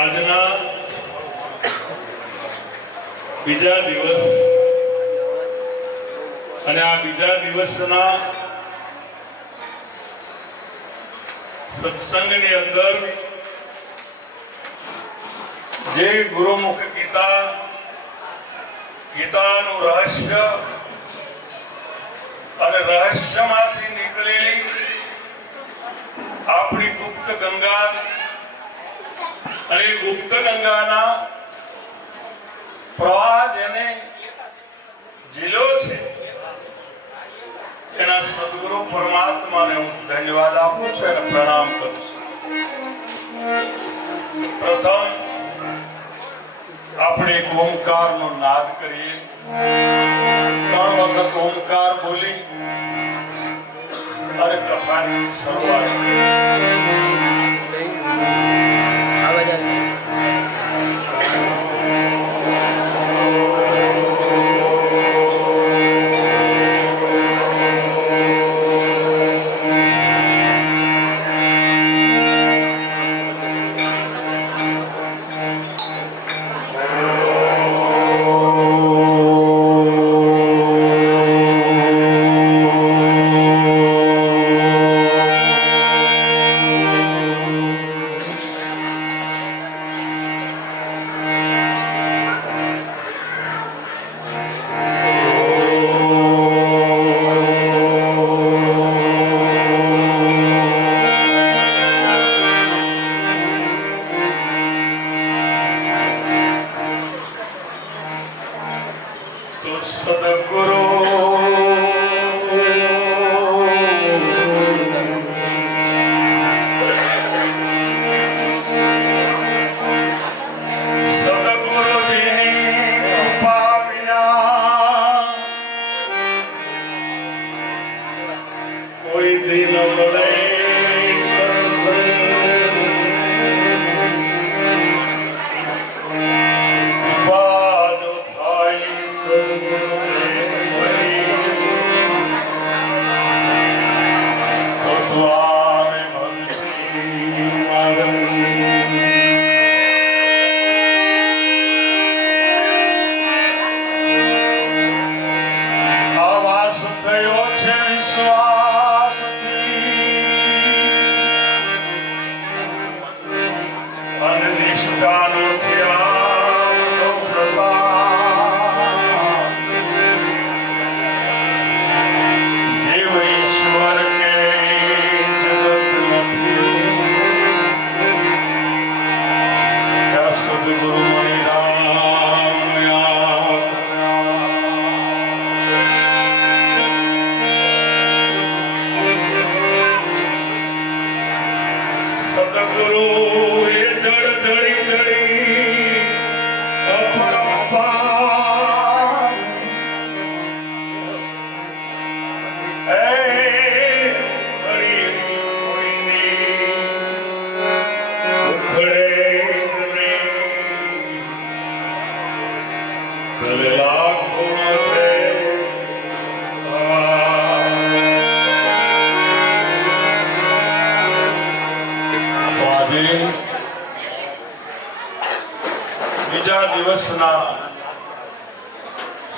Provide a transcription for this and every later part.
આજના બીજા દિવસ અને આ બીજા દિવસના સત્સંગની અંદર જે ગુરુમુખ ગીતાનું રહસ્ય અને રહસ્યમાંથી નીકળેલી આપણી ગુપ્ત ગંગા અને ગુપ્ત ગંગાના પ્રવાહ જેને ઝીલો છે એના સદગુરુ પરમાત્માને હું ધન્યવાદ આપું છું અને પ્રણામ કરું. પ્રથમ આપણે એક ઓમકારનો નાદ કરીએ. 3 વખત ઓમકાર બોલી અને કથાની શરૂઆત કરીએ.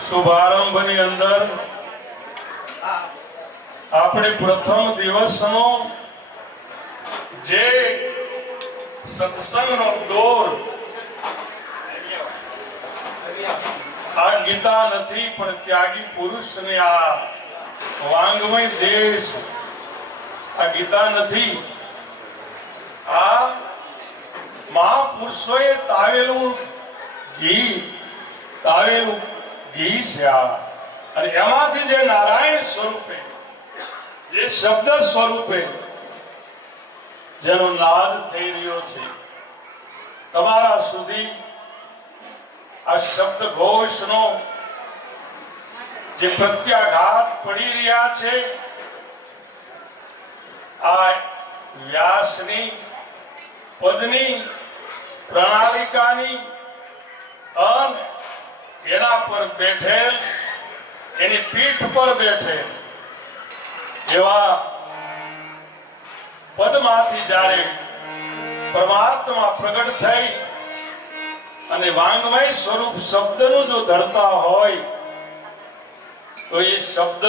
શુભારંભની અંદર આપણે પ્રથમ દિવસનો જે સત્સંગનો દોર, આ ગીતા નથી પણ ત્યાગી પુરુષને આ વાંગમય દેશ, આ ગીતા નથી, આ મહાપુરુષોએ તાવેલું ઘી છે આ. અને એમાંથી જે નારાયણ સ્વરૂપે, જે શબ્દ સ્વરૂપે જેનો નાદ થઈ રહ્યો છે તમારા સુધી, આ શબ્દ ઘોષનો જે પ્રત્યાઘાત પડી રહ્યા છે, આ વ્યાસની પદની પ્રણાલિકાની અને એના પર બેઠેલ, એની પીઠ પર બેઠેલ એવા પદમાંથી જ્યારે પરમાત્મા પ્રગટ થઈ અને વાંગમય સ્વરૂપ શબ્દનું જો ધરતા હોય તો એ શબ્દ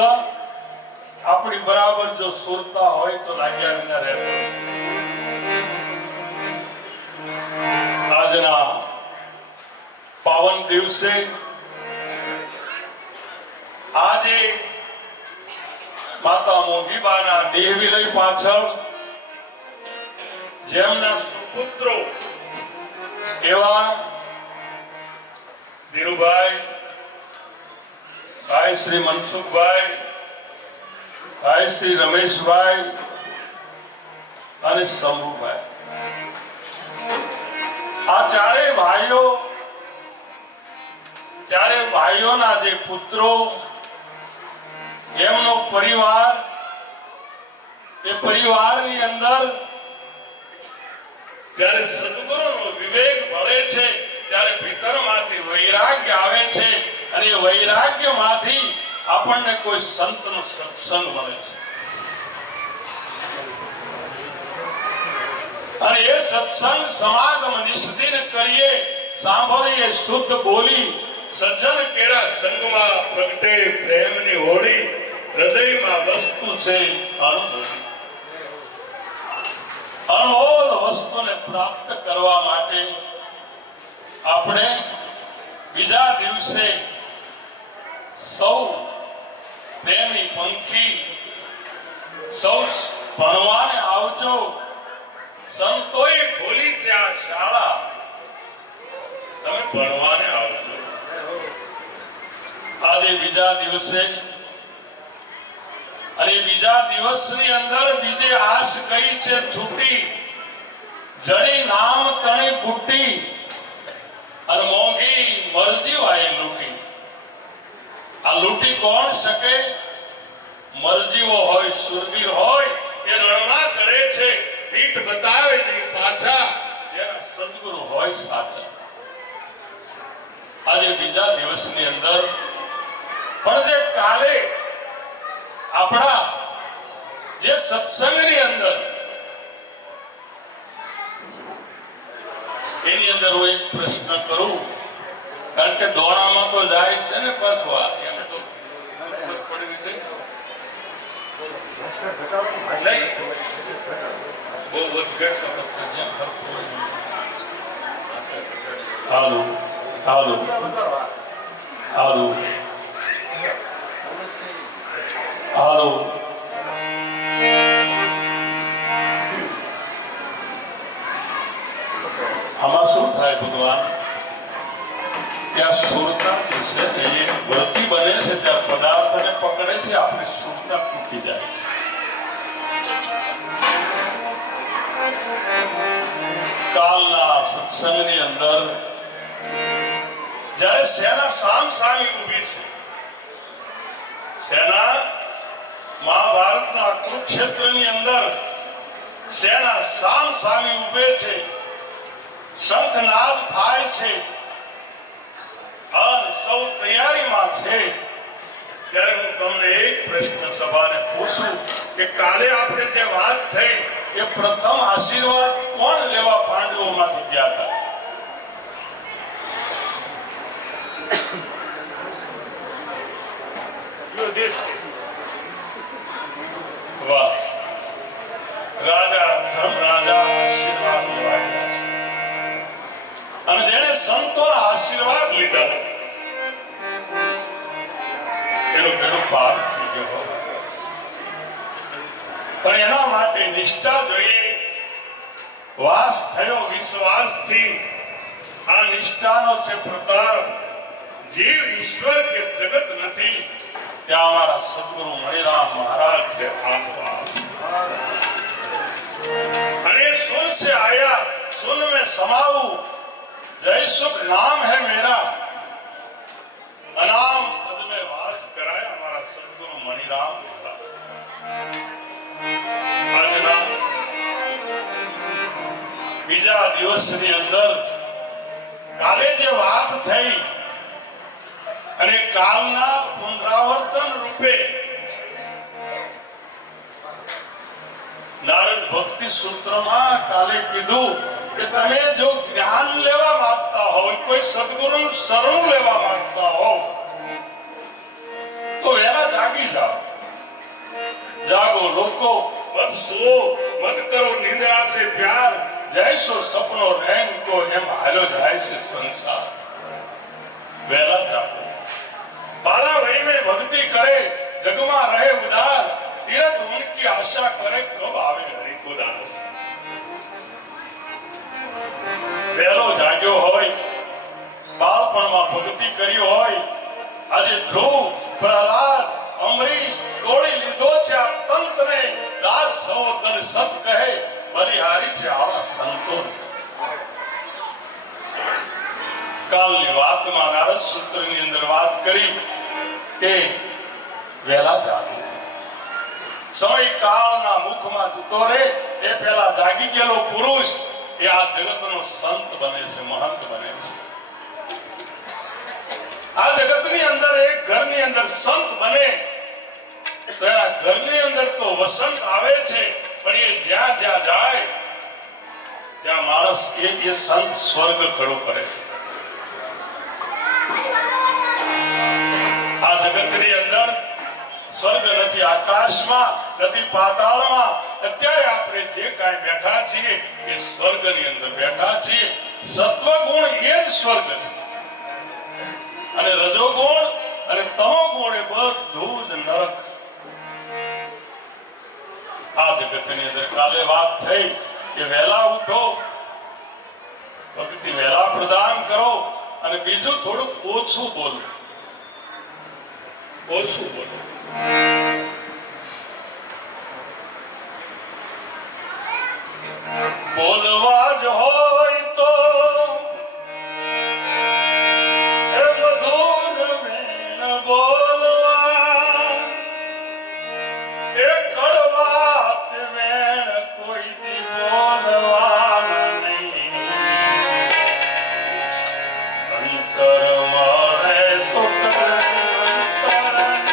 આપણી બરાબર જો સુરતા હોય તો લાગ્યા વિના રહેતો. આજના પાવન દિવસે આજે માતા મોંઘીબાના દેહ વિલય પાછળ જેમના સુપુત્રો એવા ધીરુભાઈ, ભાઈ શ્રી મનસુખભાઈ, ભાઈ શ્રી રમેશભાઈ અને શંભુભાઈ, આ ચારે ભાઈઓના જે પુત્રો, એમનો પરિવાર, એ પરિવારની અંદર જ્યારે સદગુરુનો વિવેક મળે છે ત્યારે ભીતરમાંથી વૈરાગ્ય આવે છે અને એ વૈરાગ્યમાંથી આપણને કોઈ સંતનો સત્સંગ મળે છે અને એ સત્સંગ સમાગમ નિષ્દિન કરીએ, સાંભળીએ, શુદ્ધ બોલી, સજ્જન કેળા સંગમાં પ્રગટે પ્રેમની હોળી, હૃદયમાં વસ્તુ છે અનમોલ વસ્તુને પ્રાપ્ત કરવા માટે આપણે બીજા દિવસે સૌ પ્રેમી પંખી સૌ ભણવાને આવજો. સંતોએ ખોલી છે આ શાળા, તમે ભણવાને આવજો. આજે બીજા દિવસે અને બીજા દિવસની અંદર બીજે આશ કઈ છે છૂટી, જડી નામ તણી બુટ્ટી અને મોંઘી મરજી વાય લૂટી. આ લૂટી કોણ શકે? મરજીવો હોય, સુરવીર હોય, એ રણમાં ચડે છે, પીઠ બતાવે નહીં પાછા, જેના સદગુરુ હોય સાચા. આજે બીજા દિવસની અંદર પણ જે કાલે આપણા જે સત્સંગની અંદર, એની અંદર હું એક પ્રશ્ન કરું, કારણ કે દોરામાં તો જાય છે ને પાછું એમ તો પડવી છે બહુ વધઘટ જેમ ફરતું હોય. હાલો હાલો હાલો હાલો. આમાં શું થાય ભગવાન કે આ સુરતા જે છે ને એ વૃત્તિ બને છે ત્યારે પદાર્થને પકડે છે, આપણી સુરતા તૂટી જાય છે. કાલના સત્સંગની અંદર જ્યારે સેના સામ સામી ઊભી છે, સેના મહાભારતના કુરુક્ષેત્રની અંદર સેના સામ સામી ઊભે છે, શંખનાદ થાય છે અને સૌ તૈયારીમાં છે. ત્યારે હું તમને એક પ્રશ્ન સભાને પૂછું કે કાલે આપણે જે વાત થઈ એ પ્રથમ આશીર્વાદ કોણ લેવા પાંડવોમાંથી ગયા હતા? વાહ, રાજા ધર્મરાજા આશીર્વાદ લેવા ગયા છે અને જેને સંતોના આશીર્વાદ લીધા એનું બેડું પાર થઈ ગયો. પણ એના માટે નિષ્ઠા જોઈએ, વાસ થયો વિશ્વાસથી. આ નિષ્ઠાનો છે પ્રતાપ. જીવ ઈશ્વર કે જગત નથી, ત્યાં અમારા સદગુરુ મણિરામ મહારાજ છે. અને सुन से आया सुन में समाऊ, जय सुख नाम है मेरा, अनाम पद में वास कराया हमारा सदगुरु मणिराम महाराज. આજના બીજા દિવસની અંદર કાલે જે વાત થઈ અને કાલના પુનરાવર્તન રૂપે નારદ ભક્તિ સૂત્રમાં કાલે કીધું કે તમે જો જ્ઞાન લેવા માંગતા હો, કોઈ સદગુરુનું શરણ લેવા માંગતા હો તો વહેલા જાગી જાઓ. જાગો લોકો, મત સુઓ, મત કરો નિંદ્રા से प्यार, जैसो सपनो रैन को एम हालो जाए से संसार. वैला जागो, बाला वही में भक्ति करे, जगमा रहे उदास, तीरथ उनकी आशा करे, कब आवे हरि को दास. वैलो जाग्यो होय, बाळपणમાં ભક્તિ કરી હોય, આજે ધ્રુવ, પ્રહલાદ, અમરીશ તોડી લીધો છે આ તંત્રને. દાસ સહોદર સત કહે, બલિહારી છે આવા સંતોને. કાલની વાતમાં નારદ સૂત્રની અંદર વાત કરી કે વહેલા જાગો. સમય કાળના મુખમાં જતો રહે એ પહેલા જાગી ગયેલો પુરુષ એ આ જગતનો સંત બને છે, મહંત બને છે. આ જગતની અંદર એક ઘરની અંદર સંત બને તો એના ઘરની અંદર તો વસંત આવે છે, પણ એ જ્યાં જ્યાં જાય ત્યાં માણસ એ સંત સ્વર્ગ ખડો કરે છે. આ જગતની અંદર સ્વર્ગ નથી, આકાશમાં નથી, પાતાળમાં. અત્યારે આપણે જે કાંઈ બેઠા છીએ એ સ્વર્ગની અંદર બેઠા છીએ. સત્વગુણ એ જ સ્વર્ગ છે અને રજોગુણ અને તમોગુણ એ બધું જ નરક. આ જગતની અંદર કાલે વાત થઈ કે વહેલા ઉઠો, ભક્તિ વહેલા પ્રદાન કરો અને બીજું થોડું ઓછું બોલો, ઓછું બોલો. બોલવા જ હોય તો એ મધુર મેન બોલવા, એ કડવાત વેણ કોઈ દી બોલવા નહીં. અંતર મળે તો અંતરની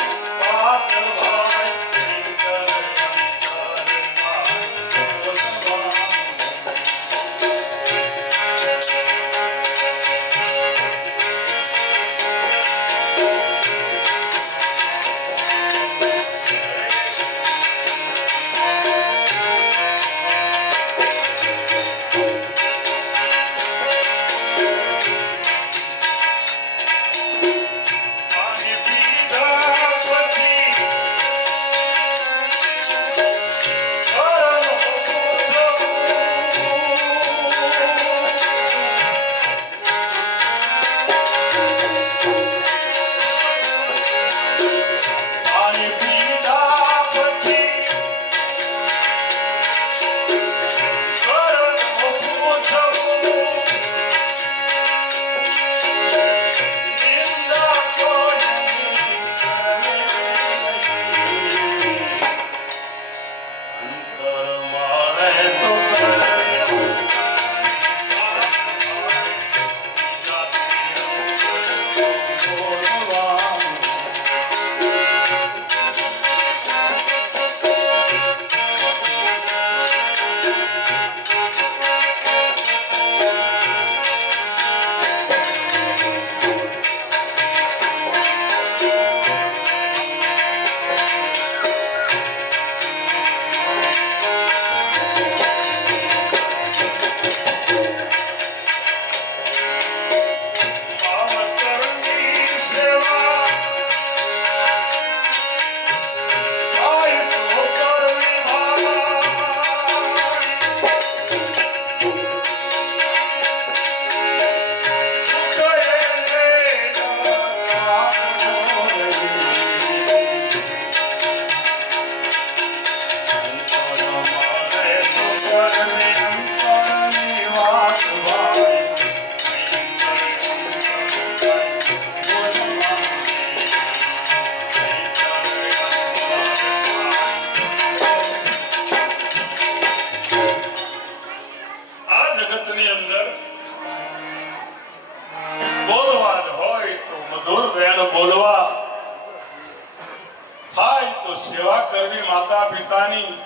તો સેવા કરવી માતા પિતાની,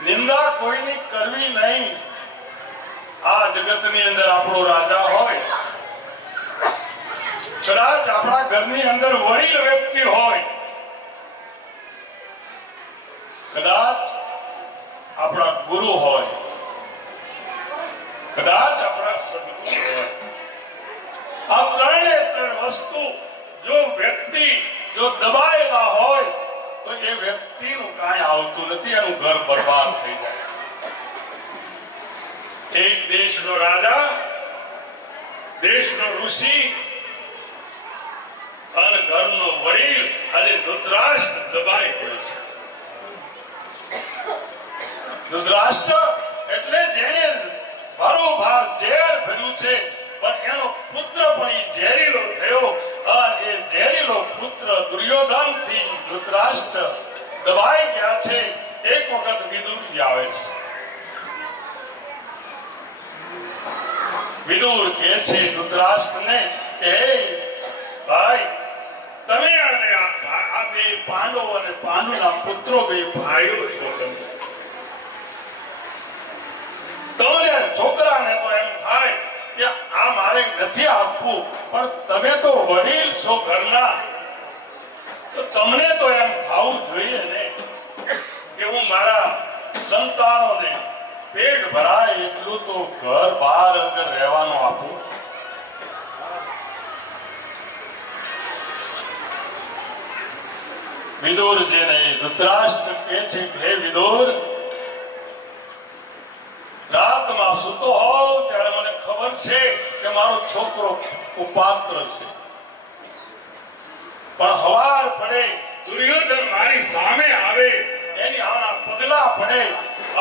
નિંદા કોઈની કરવી નહીં. આ જગતની અંદર આપણો રાજા હોય, કદાચ આપણા ઘરની અંદર વડીલ વ્યક્તિ હોય, કદાચ આપણા ગુરુ હોય, કદાચ આપણા સદગુરુ હોય. આ ત્રણે ત્રણ વસ્તુ જો વ્યક્તિ જો દબાયેલા હોય તો એ વ્યક્તિનું કાંઈ આવતું નથી, એનું ઘર બરબાદ થઈ જાય. એક દેશનો રાજા, દેશનો ઋષિ અને ઘરનો વડીલ આજે ધૃતરાષ્ટ્ર દબાઈ ગયો છે. ધૃતરાષ્ટ્ર એટલે જેને ભારોભાર ઝેર ભર્યું છે, પણ એનો પુત્ર પણ ઝેરીલો થયો અને એ ઝેરીલો પુત્ર દુર્યોધન થી ધૃતરાષ્ટ્ર દબાઈ ગયા છે. એક વખત વિદુરજી આવે છે. વિદુર કહે છે ધૃતરાષ્ટ્રને કે હે ભાઈ, તમે અને આ બે પાંડવ અને પાંડુના પુત્રો બે ભાઈઓ છો. તમને છોકરાને તો એમ થાય કે આ મારે નથી આપવું, પણ તમે તો વડીલ છો ઘરના, તો તમને તો એમ થવું જોઈએ ને કે હું મારા સંતાનોને પેટ ભરાય એટલું તો ઘર બહાર અગર રહેવાનું આપું. વિદુરજીને ધૃતરાષ્ટ્ર કહે છે કે હે વિદુર, રાતમાં સૂતો હોઉં ત્યારે મને ખબર છે કે મારો છોકરો કુપાત્ર છે, પણ હવાર પડે દુર્યોધન મારી સામે આવે, એની આના પગલા પડે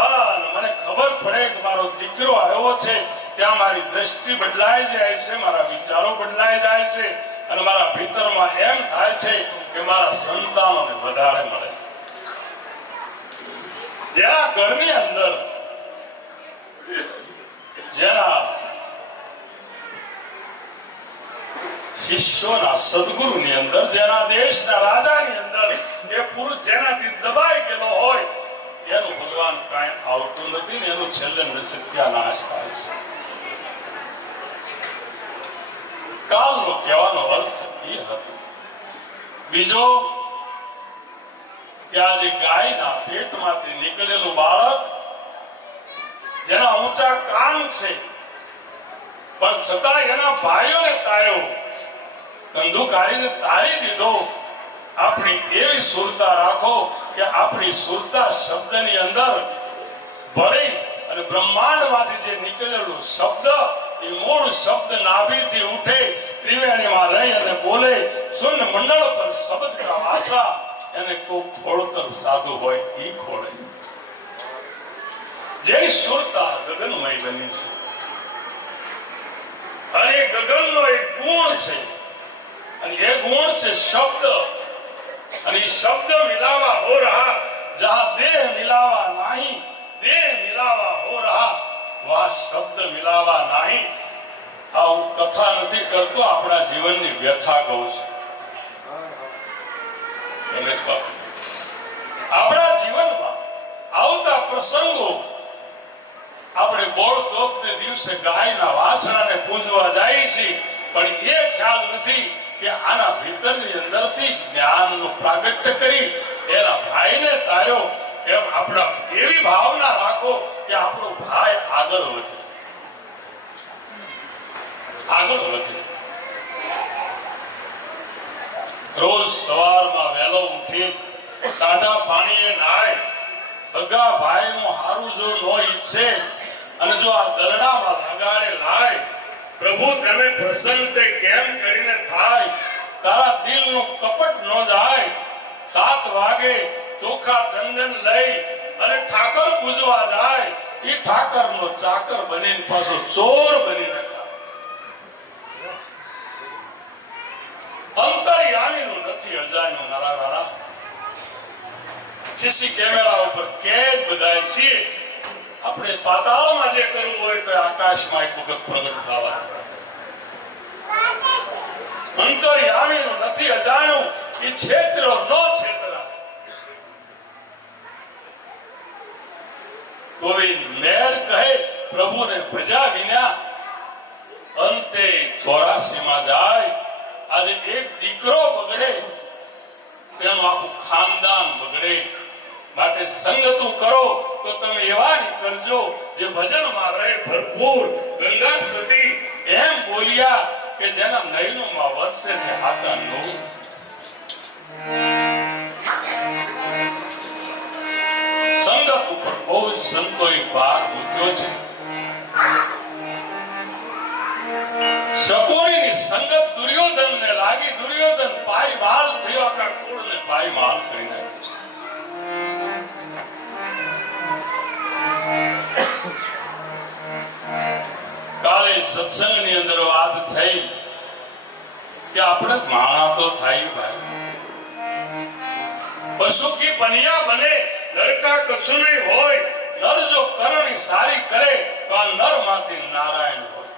અને મને ખબર પડે કે મારો દીકરો આવ્યો છે, ત્યાં મારી દ્રષ્ટિ બદલાઈ જાય છે, મારા વિચારો બદલાઈ જાય છે અને મારા ભીતરમાં એમ થાય છે કે મારા સંતાનોને વધારે મળે. જેના ઘરની અંદર, જેના શિષ્યોના સદગુરુની અંદર, જેના દેશના રાજાની અંદર એ પુરુષ જેનાથી દબાઈ ગયેલો હોય એનું ભગવાન કાંઈ આવતું નથી ને એનું છેલ્લે સત્યાનાશ થાય છે. કાલનો કહેવાનો અર્થ એ હતો. બીજો કે આજે ગાયના પેટમાંથી નીકળેલું બાળક, જેના ઊંચા કાન છે પણ છતાં એના ભાઈઓને તાર્યો, ધંધુકારીને તારી દીધો. આપણી એવી સુરતા રાખો કે આપણી સુરતા શબ્દની અંદર ભળી અને બ્રહ્માંડમાંથી જે નીકળેલો શબ્દ એ મૂળ શબ્દ નાભીથી ઉઠે, ત્રિવેણીમાં રહી અને બોલે. શૂન્ય મંડળ પર શબ્દ કા વાસા, એને કોઈ ખોળતર સાધુ હોય એ ખોળે. જેની સુરતા ગગનમય બની છે અને એ ગગનનો એક ગુણ છે અને એ ગુણ છે શબ્દ. અને શબ્દ મિલાવા હો રહા, જહાं देह मिलावा नहीं, देह मिलावा हो रहा, वहां शब्द मिलावा नहीं. આ હું કથા નથી કરતો, આપણા જીવનની વ્યથા કહું છું. આપણા જીવનમાં આવતા પ્રસંગો, આપણે બોળ ચોથને દિવસે ગાયના વાછડાને પૂજવા જાય છે, પણ એ ખ્યાલ નથી કે આના ભીતરની અંદરથી જ્ઞાનનું પ્રાગટ્ય કરી એના ભાઈને તાર્યો. એમ આપણા એવી ભાવના રાખો કે આપણો ભાઈ આગળ વધે, આગળ વધે. રોજ સવારમાં વહેલો ઉઠી ટાઢા પાણીએ નાય, સગા ભાઈનું હારું જો નો ઈચ્છે અને જો આ દલડામાં લગાડે લાય, પ્રભુ તમે પ્રસન્ન તે કેમ કરીને થાય, તારા દિલનું કપટ ન જાય. 7 વાગે ચોખા ચંદન લઈ અને ઠાકર પૂજવા જાય, એ ઠાકરનો ચાકર બનીને પાછો ચોર બનીને અંતર્યામીનું નથી અજાણ્યું. નારા સીસી કેમેરા ઉપર કેદ બધાય છીએ. આપણે પાતાળમાં જે કરવું હોય તો આકાશમાં એક વખત પ્રગટ થવા. અંતર્યામીનું નથી અજાણ્યું, એ છેતરો ન છેતરાય. ગોવિંદ મેર કહે પ્રભુને ભજા વિના અંતે 84 માં જાય. આજે એક દીકરો બગડે તેનું આખું ખાનદાન બગડે. માટે સંગતું કરો તો તમે એવા ની કરજો જે ભજનમાં રહે ભરપૂર. ગંગા સતી એમ બોલ્યા કે જેના નયનોમાં વરસે છે હાથા નો. સંગત ઉપર બહુ જ સંતોએ ભાર મૂક્યો છે. શકુનીની સંગત દુર્યોધનને લાગી. દુર્યોધન પાયમાલ થયો, આખા કુળને પાયમાલ કરી નાખ્યો. કાલે સત્સંગની અંદર વાત થઈ કે આપણે માણા તો થાય ભાઈ. પશુ કી બનિયા બને લડકા કछु નહીં હોય. નર જો કરણી સારી કરે તો આ નર માંથી નારાયણ હોય.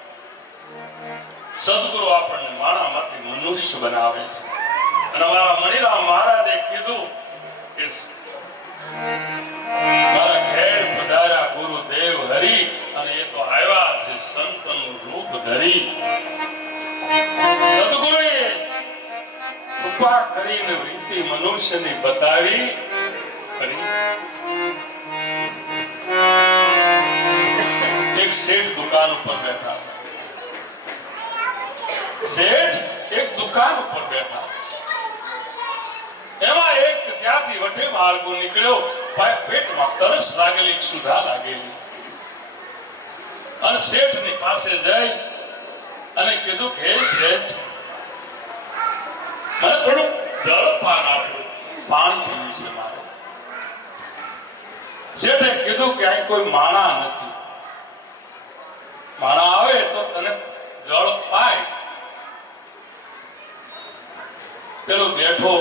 સદગુરુ આપણને માણામાંથી મનુષ્ય બનાવે છે. અને અમારા મણિરામ મહારાજે કીધું કે મારા ઘેર પધાર્યા ગુરુદેવ હરિ, અને એ તો આવ્યા છે સંતનું રૂપ ધરી. સદગુરુએ કૃપા કરીને રીતિ મનુષ્યની બતાવી ખરી. એક શેઠ દુકાન ઉપર બેઠા હતા. શેઠ એક દુકાન ઉપર બેઠા. એમાં એક ત્યાંથી વટે માર્ગો નીકળ્યો. પેટમાં તરસ લાગેલી, સુધા લાગેલી, અને શેઠની પાસે જઈ અને કીધું કે શેઠ મને થોડું જળપાન આપો, પાણી પીવું છે મારે. શેઠે કીધું કે અહીં કોઈ માણા નથી. માણા આવે તો તને જળ પાય. પેલો બેઠો.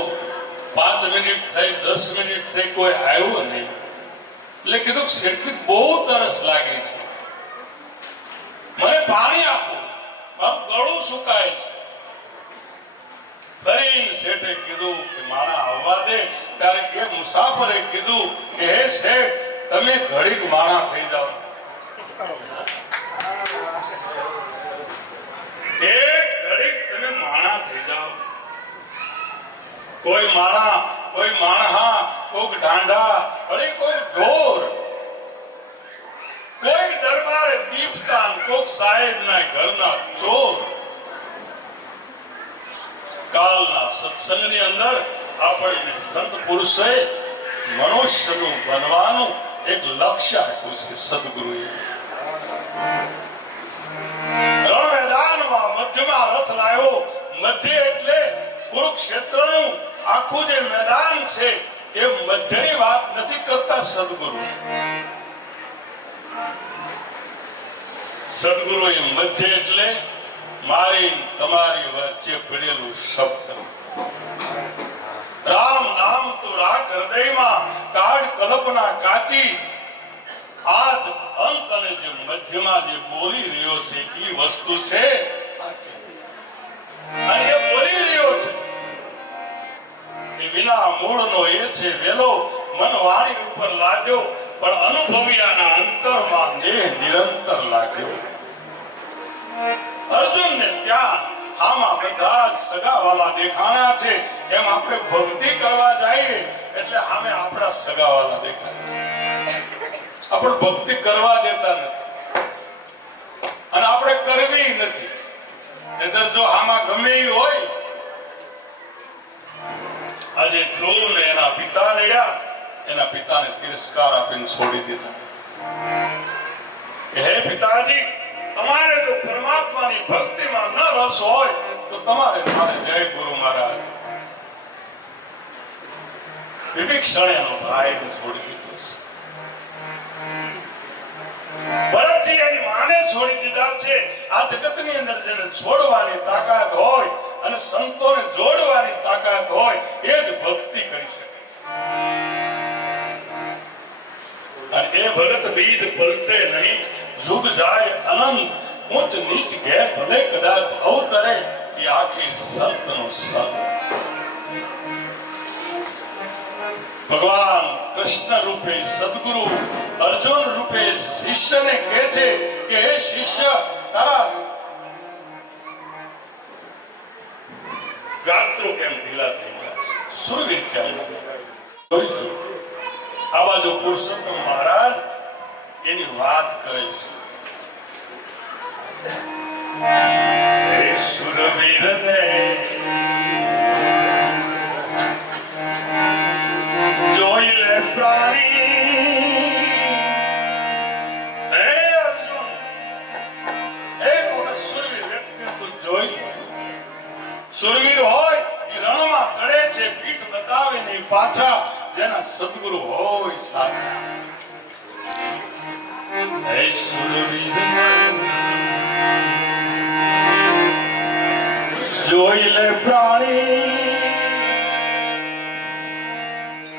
5 મિનિટ થઈ, 10 મિનિટ થઈ, કોઈ આવ્યો નહીં. એટલે કીધું શેઠથી બહુ તરસ લાગી છે, મને પાણી આપો, મારું ગળું સુકાય છે. ફરી શેઠે કીધું કે માણા આવવા દે. ત્યારે એ મુસાફરે કીધું કે હે શેઠ, તમે ઘડીક માણા થઈ જાઓ. એક ઘડીક તમે માણા થઈ જાઓ. કોઈ માણા, કોઈ માણહા, કોઈક ઢાંઢા, અરે કોઈ ઢોર, કોઈક દરબારે દીપતાન, કોઈક સાહેબના ઘરના ચોર. કાલના સત્સંગની અંદર આપણને સંત પુરુષોએ મનુષ્યનું બનવાનું એક લક્ષ્ય આપ્યું છે. સદગુરુએ રણ મેદાનમાં મધ્યમાં રથ લાવ્યો. મધ્ય એટલે કુરુક્ષેત્રનું આખું જે મેદાન છે એ મધ્યની વાત નથી કરતા સદગુરુ. સદગુરુ એ મધ્ય એટલે મારી તમારી વચ્ચે પડેલું શબ્દ. રામ નામ તું રાખ હૃદયમાં, કાઢ કલ્પના કાચી. આદ અંત અને જે મધ્યમાં જે બોલી રહ્યો છે એ વસ્તુ છે, અને એ બોલી રહ્યો છે એ વિના મૂળનો એ છે વેલો. મન વાણી ઉપર લાદ્યો, પણ અનુભવ્યાના અંતરમાં દેહ નિરંતર લાગ્યો. અર્જુનને ત્યાં આમાં બધા સગાવાલા દેખાણા છે. એમ આપણે ભક્તિ કરવા જઈએ એટલે આમે આપણા સગાવાલા દેખાય છે. આપણે ભક્તિ કરવા દેતા નથી, અને આપણે કરવી નથી. નહીતર જો આમાં ગમે એ હોય. આજે ધ્રુવ ને એના પિતા નડ્યા, એના પિતાને તિરસ્કાર આપીને છોડી દીધા. હે પિતાજી, તમારે જો પરમાત્માની ભક્તિમાં ન રસ હોય તો તમારે મારે જય ગુરુ મહારાજ. વિભીક્ષણે એનો ભાઈને છોડી દીધો છે. ભરતજી એની માને છોડી દીધા છે. આ જગતની અંદર જેને છોડવાની તાકાત હોય અને સંતોને જોડવાની તાકાત હોય એ જ ભક્તિ કરી શકે. અને એ ભગત બીજ પલટે નહીં. યુગ જાય અનંત, ઉચ્ચ નીચ ઘેર ભલે કદાચ અવતરે, એ આખી સંતનો સંત. ભગવાન કૃષ્ણ રૂપે સદગુરુ અર્જુન રૂપે શિષ્યને કહે છે કે હે શિષ્ય, તારા ગાત્રો કેમ ઢીલા થઈ ગયા છે, સુરવીર કેમ નથી? આ બાજુ પુરુષોત્તમ મહારાજ એની વાત કરે છે. હે સુરવીરને જોઈ લે પ્રાણી, હે અર્જુન, એક વખત સુરવીર વ્યક્તિ તું જોઈ લે. સુરવીર હોય એ રણમાં ચડે છે, પીઠ બતાવે નહીં પાછા, જેના સદગુરુ હોય સાચા. હે સુરવીર જોઈ લે પ્રાણી,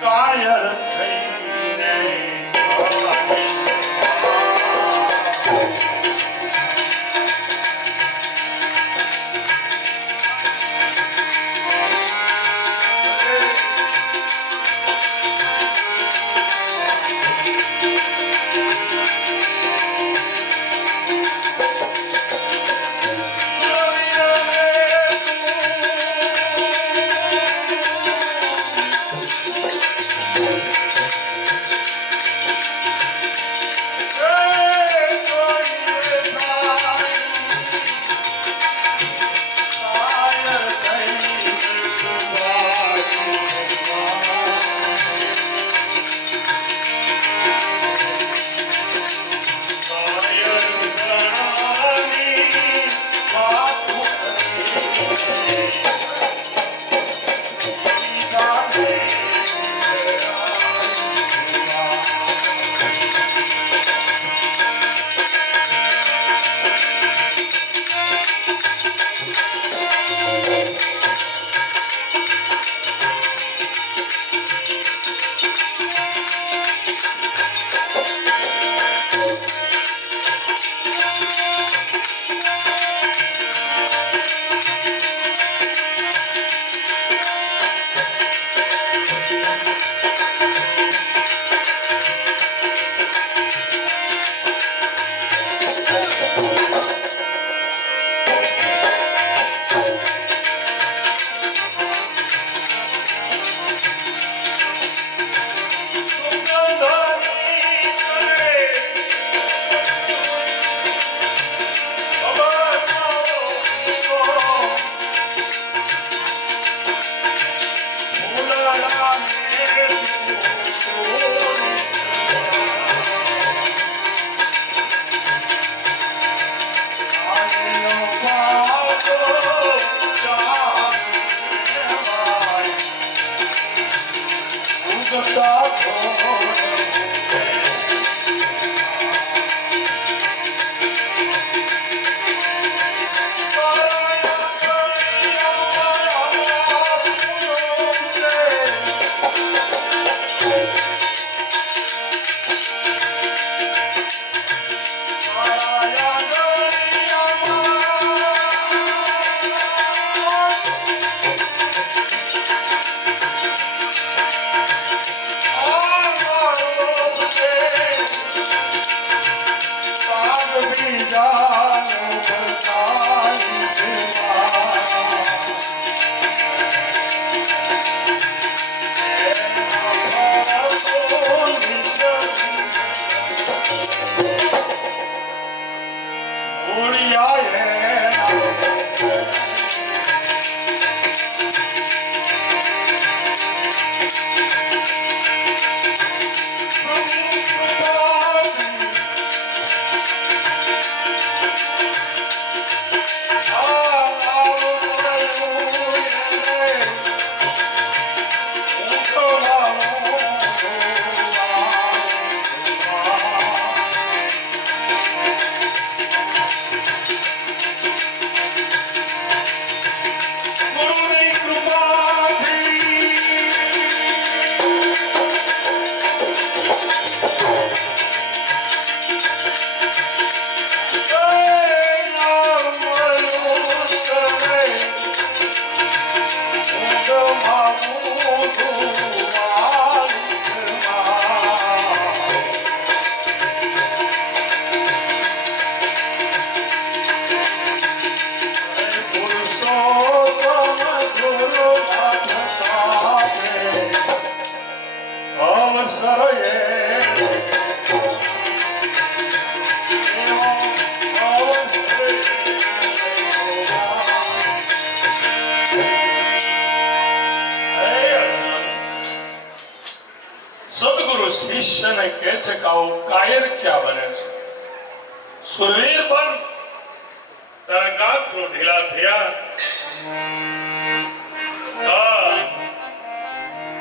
કાયર થઈને અવસર સદગુરુ શિષ્યને કહે છે કે આવું કાયર ક્યાં બને છે? સુરવીર બન, તારા ગાત્રો ઢીલા થયા.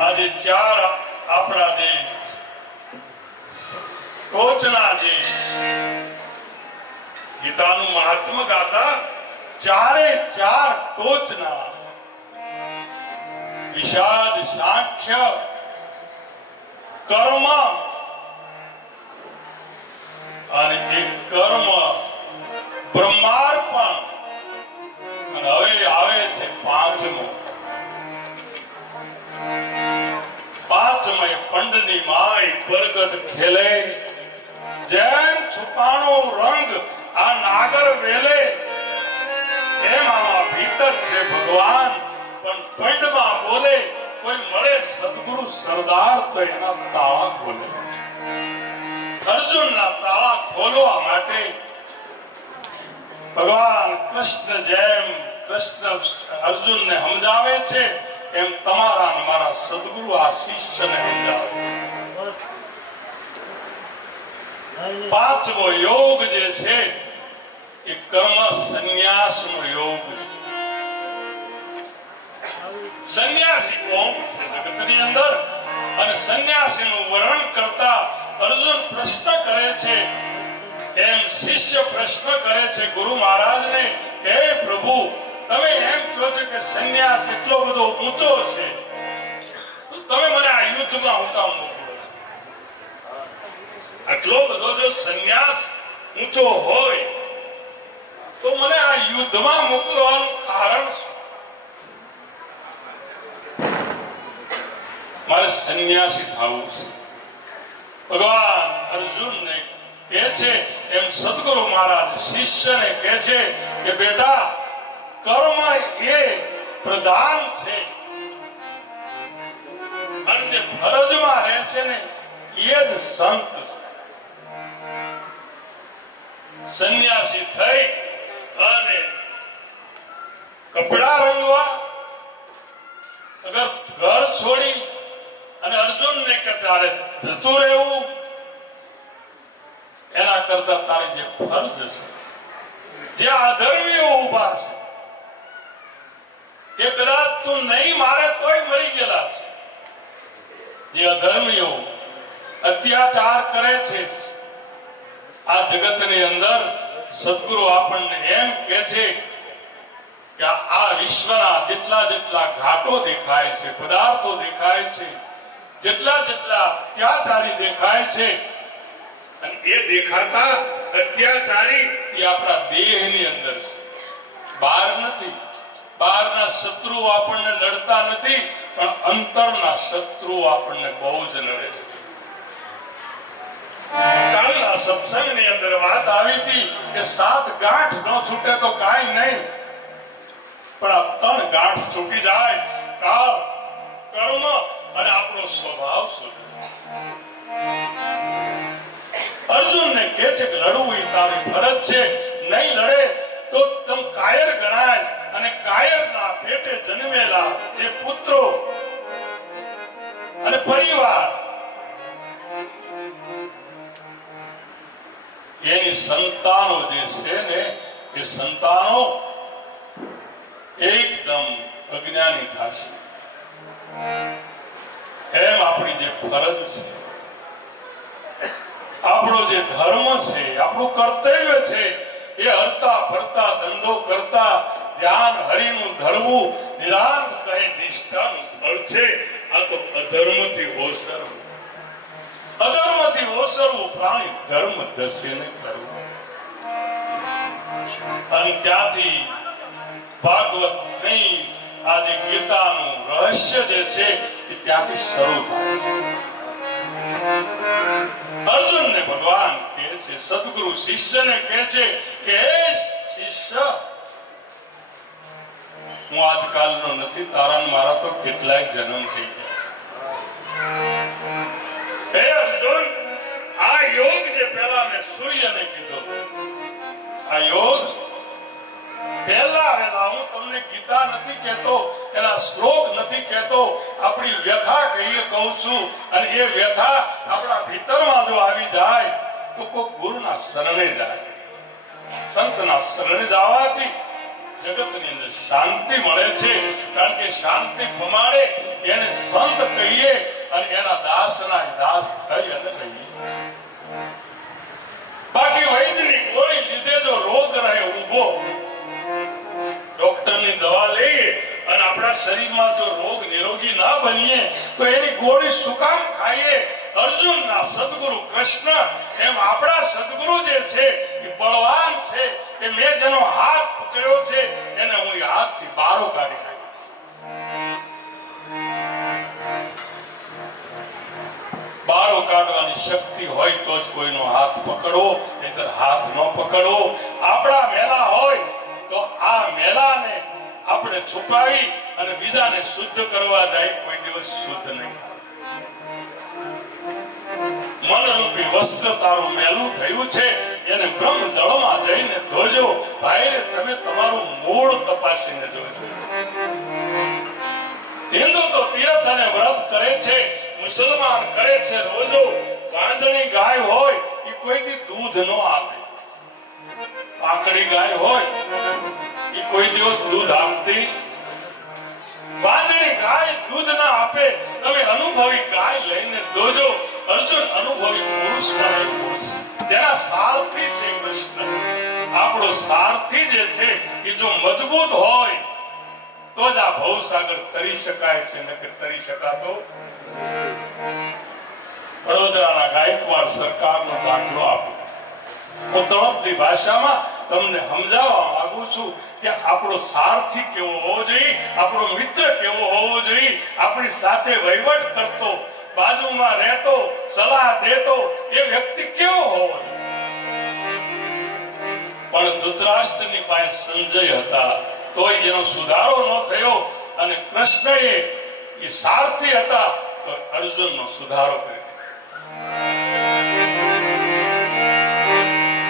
આજે ચાર આપણા જે ટોચના જે ગીતાનું મહાત્મ્ય ગાતા ચારે ચાર ટોચના વિષાદ, સાંખ્ય, કર્મ અને એક કર્મ બ્રહ્માર્પણ, અને હવે આવે છે પાંચમો. પાંચમય પંડની માય પરગટ ખેલે, જેમ છુપાણો રંગ આ નાગર વેલે, એમ આમાં ભીતર છે ભગવાન, પણ પંડમાં બોલે. કોઈ મળે સદગુરુ સરદાર તો એના તાળા ખોલે. અર્જુનના તાળા ખોલવા માટે ભગવાન કૃષ્ણ જેમ કૃષ્ણ અર્જુનને સમજાવે છે, એમ તમારા અને મારા સદગુરુ આ શિષ્યને સમજાવે છે. પાંચમો યોગ જે છે એ કર્મ સંન્યાસનો યોગ છે. સંન્યાસી કોણ છે જગતની અંદર? અને સંન્યાસીનું વર્ણન કરતા અર્જુન પ્રશ્ન કરે છે, એમ શિષ્ય પ્રશ્ન કરે છે ગુરુ મહારાજને, હે પ્રભુ, તમે એમ કહો છો કે સંન્યાસ એટલો બધો ઊંચો છે, તો તમે મને આ યુદ્ધમાં હું કામ મોકલો છો? આટલો બધો જો સંન્યાસ ઊંચો હોય તો મને આ યુદ્ધમાં મોકલવાનું કારણ શું? મારે સંન્યાસી થવું છે. ભગવાન અર્જુનને કહે છે, એમ સદગુરુ મહારાજ શિષ્યને કહે છે કે બેટા, કર્મ એ પ્રધાન છે, અને જે ફરજમાં રહે છે ને એ જ સંત છે. સંન્યાસી થઈ અને કપડા રંગવા, અગર ઘર છોડી અને અર્જુનને કે તારે જતું રહેવું, એના કરતા તારી જે ફરજ છે, જે અધર્મીઓ ઉભા છે, એ કદાચ તું નહીં મારે તોય મરી ગયેલા છે. જે અધર્મીઓ અત્યાચાર કરે છે આ જગતની અંદર, સદગુરુ આપણને એમ કહે છે કે આ વિશ્વના જેટલા જેટલા ઘાટો દેખાય છે, પદાર્થો દેખાય છે, જેટલા જેટલા અત્યાચારી દેખાય છે, અને એ દેખાતા અત્યાચારી એ આપણા દેહની અંદર છે, બહાર નથી. બહારના શત્રુઓ આપણને નડતા નથી, પણ અંતરના શત્રુઓ આપણને બહુ જ નડે છે. કાલના સત્સંગની અંદર વાત આવી હતી કે 7 ગાંઠ ન છૂટે તો કાંઈ નહીં, પણ આ 3 ગાંઠ છૂટી જાય, કાળ, કર્મ અને આપણો સ્વભાવ સુધરે. અર્જુનને કહે છે કે લડવું એ તારી ફરજ છે, નહીં લડે તો તમ કાયર ગણાય, અને કાયરના પેટે જન્મેલા જે પુત્રો અને પરિવાર, એની સંતાનો જે છે ને, એ સંતાનો એકદમ અજ્ઞાની થશે. એમ આપણી જે ફરજ છે, આપણો જે ધર્મ છે, આપણું કર્તવ્ય છે, એ હરતા ફરતા ધંધો કરતા ધ્યાન હરિનું ધરવું નિરાંત કહે નિષ્ઠાનું ફળ છે. આ તો અધર્મથી ઓસરવું, અધર્મથી ઓસરવું, પ્રાણી ધર્મ દસ્યને કરવું. અને ત્યાંથી ભાગવત નહીં, આજે ગીતાનું રહસ્ય જે છે એ ત્યાંથી શરૂ થાય છે. અર્જુનને ભગવાન કહે છે, સદગુરુ શિષ્યને કહે છે કે હે શિષ્ય, હું આજકાલનો નથી, તારા મારા તો કેટલાય જન્મ થઈ ગયા. નથી કહેતો, એના શ્લોક નથી કહેતો, આપણી વ્યથા કહીએ કહું છું. અને એ વ્યથા આપણા ભીતરમાં જો આવી જાય તો કોઈ ગુરુના શરણે જાય. સંતના શરણે જવાથી જગતની અંદર શાંતિ મળે છે. કારણ કે શાંતિ પ્રમાણે એને સંત કહીએ અને એના દાસના દાસ થઈ અને રહીએ. બાકી વૈદ્યની ગોળી લીધે જો રોગ રહે ઊભો, ડોક્ટરની દવા લઈએ અને આપણા શરીરમાં જો રોગ નિરોગી ના બનીએ તો એની ગોળી શું કામ ખાઈએ? અર્જુનના સદગુરુ કૃષ્ણ એમ આપણા સદગુરુ જે છે એ બળવાન છે. કે મેં જેનો હાથ પકડ્યો છે એને હું હાથથી બારો કાઢી નાખીશ. બારો કાઢવાની શક્તિ હોય તો જ કોઈનો હાથ પકડવો, નહીંતર હાથ ન પકડવો. આપણા મેલા હોય તો આ મેલાને આપણે છુપાવી અને બીજાને શુદ્ધ કરવા જાય, કોઈ દિવસ શુદ્ધ નહીં. મનરૂપી વસ્ત્ર તારું મેલું થયું છે, એને બ્રહ્મ જળમાં જઈને ધોજો. ભાઈ તમે તમારું મૂળ તપાસીને જોજો. હિન્દુ તો તીર્થ અને વ્રત કરે છે, મુસલમાન કરે છે રોજો. વાંદણી ગાય હોય એ કોઈ દી દૂધ ન આપે. આકડી ગાય હોય એ કોઈ દિવસ દૂધ આપતી. વાંદણી ગાય દૂધ ના આપે. તમે અનુભવી ગાય લઈને દોજો. અર્જુન અનુભવી પુરુષ જેના સારથી છે કૃષ્ણ. આપણો સારથી જે છે એ જો મજબૂત હોય તો જ આ ભવસાગર તરી શકાય છે, નકર તરી શકાતો. વડોદરાના ગાયકવાડ સરકારનો દાખલો આપ્યો. હું તળપદી ભાષામાં તમને સમજાવવા માંગુ છું કે આપણો સારથી કેવો હોવો જોઈએ, આપણો મિત્ર કેવો હોવો જોઈએ, આપણી સાથે વહીવટ કરતો, બાજુમાં રહેતો, સલાહ દેતો એ વ્યક્તિ કેવો હોવો જોઈએ. પણ ધૃતરાષ્ટ્રની પાસે સંજય હતા તોય એનો સુધારો ન થયો. અને કૃષ્ણએ એ સારથી હતા તો અર્જુનનો સુધારો કર્યો.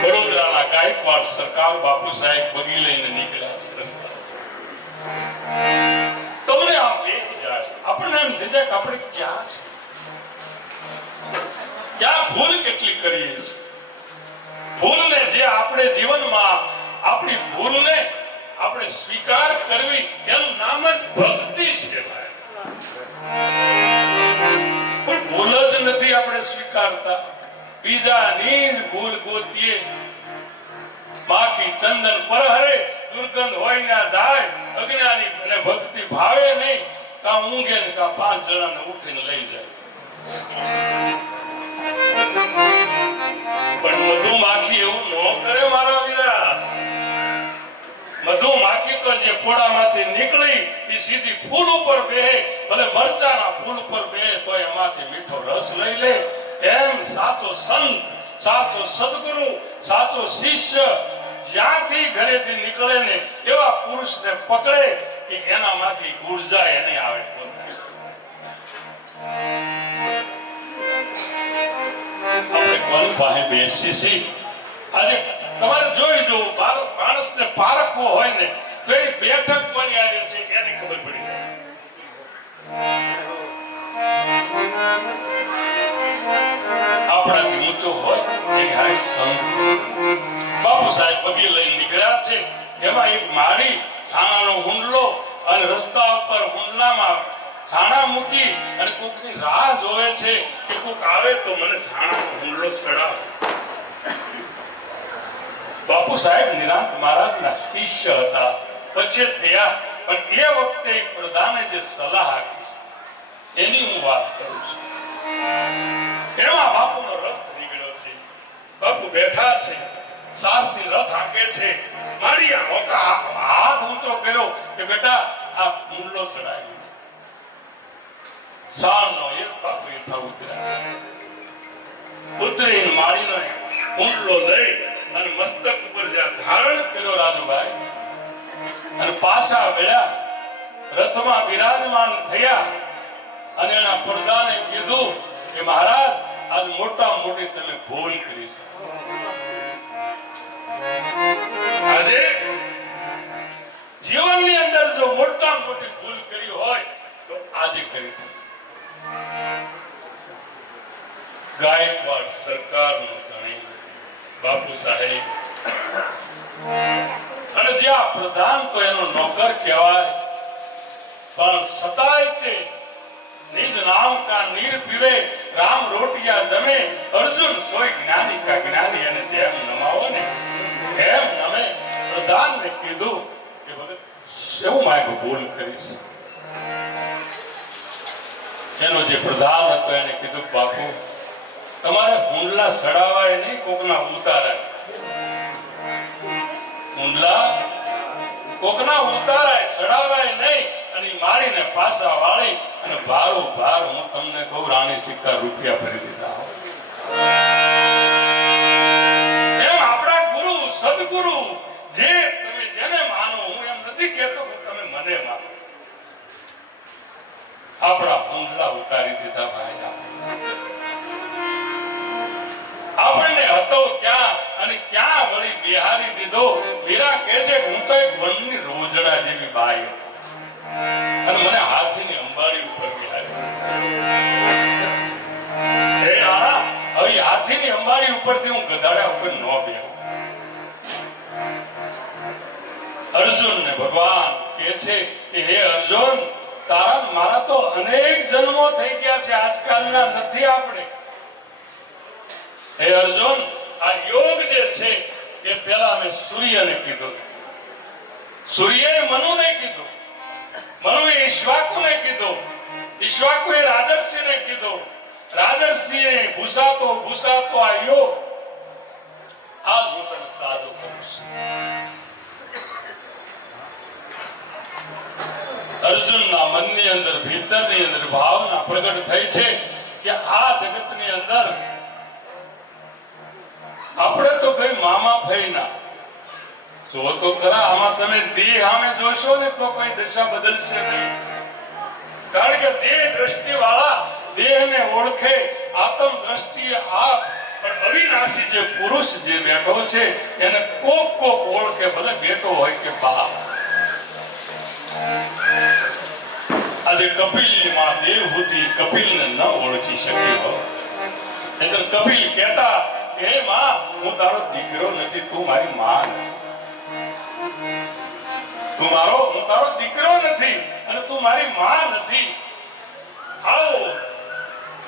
વડોદરાના ગાયકવાડ સરકાર બાપુ સાહેબ બગી લઈને નીકળ્યા છે રસ્તા. તમને આમ દેખ જાય, આપણને એમ થઈ જાય કે આપણે ક્યાં છે, ક્યાં ભૂલ કેટલી કરીએ છીએ. ભૂલને જે આપણે જીવનમાં આપણી ભૂલને આપણે સ્વીકાર કરવી એનું નામ જ ભક્તિ છે. પણ ભૂલ જ નથી આપણે સ્વીકારતા. બીજાની જ ભૂલ ગોતીએ. બાકી ચંદન પરહરે દુર્ગંધ હોય ના જાય. અજ્ઞાની અને ભક્તિ ભાવે નહીં. કા ઊંઘે ને કા 5 જણાને ઉઠીને લઈ જાય. પણ મધુમાખી એવું ન કરે મારા વીરા. મધુમાખી તો જે પોડામાંથી નીકળી એ સીધી ફૂલ ઉપર બેહે, ભલે મરચાના ફૂલ ઉપર બેહે તો એમાંથી મીઠો રસ લઈ લે. એમ સાચો સંત, સાચો સદગુરુ, સાચો શિષ્ય જ્યાંથી ઘરેથી નીકળે ને એવા પુરુષને પકડે કે એનામાંથી ઉર્જા એને આવે. આપણે કોની પાસે બેસી છીએ આજે તમારે જોઈ જવું. માણસને પારખવો હોય ને તો એ બેઠક કોની આરે છે એની ખબર પડી જાય. આપણાથી ઊંચો હોય એની હાય સંત. બાપુ સાહેબ પગે લઈને નીકળ્યા છે. એમાં એક માડી છાણાનો હુંડલો અને રસ્તા ઉપર હુંડલામાં છાણા મૂકી અને કોકની રાહ જોવે છે કે કોક આવે તો મને છાણાનો હુંડલો ચડાવે. બાપુ સાહેબ નિરાંત મહારાજના શિષ્ય હતા, પછી થયા. પણ એ વખતે પ્રધાને જે સલાહ આપી એની હું વાત કરું છું. એમાં બાપુનો રથ નીકળ્યો છે. બાપુ બેઠા છે, સારથી રથ હાંકે છે. મારી હાથ ઊંચો કર્યો કે બેટા આ હુંડલો ચડાવી. સાળનો એક બાપુ હેઠા ઉતર્યા છે. ઉતરીને માળીનો હુંડલો લઈ અને મસ્તક ઉપર જ્યાં ધારણ કર્યો રાજુભાઈ અને પાછા વળ્યા, રથમાં બિરાજમાન થયા. અને એના પ્રધાને કીધું કે મહારાજ આજ મોટા મોટી તમે ભૂલ કરી છે. આજે જીવનની અંદર જો મોટા કરી હતી. ગાયકવાડ સરકારનો ધણી બાપુ સાહેબ, અને જ્યાં પ્રધાન તો એનો નોકર કહેવાય, પણ સતાય તે નિજ નામ કા નીર પીવે, રામ રોટિયા જમે, અર્જુન સોય જ્ઞાની કા જ્ઞાની. અને જેમ નમાવો ને એમ નમે. પ્રધાનને કીધું કે ભગત શું માય ભૂલ કરીશ. એનો જે પ્રધાન હતો એને કીધું બાપુ તમારે હુંડલા સડાવાય નહીં, કોકના ઉતારાય. હુંડલા કોકના ઉતારાય, સડાવાય નહીં. અને મારીને પાછા વાળી અને ભારો ભાર હું તમને કહું રાણી સિક્કા રૂપિયા ભરી દીધા. એમ આપણા ગુરુ સદગુરુ જે તમે જેને માનો, હું એમ નથી કહેતો કે તમે મને માનો, આપણા હુંડલા ઉતારી દીધા ભાઈ. આપણને હતો ક્યાં અને ક્યાં વળી બિહારી દીધો. મીરા કહે છે હું તો એક વનની રોજડા જેવી બાઈ અને મને હાથીની અંબાડી ઉપર બિહારી દીધા. હવે હાથીની અંબાડી ઉપરથી હું ગધાડા ઉપર ન બેહું. અર્જુન ને ભગવાન કહે છે કે હે અર્જુન, તારા મારા તો અનેક જન્મો થઈ ગયા છે, આજકાલના નથી આપણે. હે અર્જુન, આ યોગ જે છે એ પેલા મેં સૂર્યને કીધું, સૂર્યએ મનુને કીધું, મનુએ ઈશ્વાકુને કીધું, ઈશ્વાકુએ રાજર્ષિને કીધું, રાજર્ષિએ ભૂસાતો ભૂસાતો આ યોગ આજ હું તને તાજો કરીશ. અર્જુનના મનની અંદર ભીતરની અંદર ભાવના પ્રગટ થઈ છે કે આ જગતની અંદર આપણે તો ભાઈ મામા ભાઈના તો ખરા. આમાં તમે દેહ સામે જોશો ને તો કોઈ દશા બદલશે નહીં. કારણ કે દેહ દ્રષ્ટિ વાળા દેહને ઓળખે, આત્મ દ્રષ્ટિએ આપ. પણ અવિનાશી જે પુરુષ જે બેઠો છે એને કોક કોક ઓળખે, ભલે બેટો હોય કે બાપ. આજે કપિલની માં દેવહૂતિ કપિલને ન ઓળખી શક્યો. નહીંતર કપિલ કહેતા હે માં, હું તારો દીકરો નથી, તું મારી માં નથી. હું તારો દીકરો નથી અને તું મારી માં નથી. આવો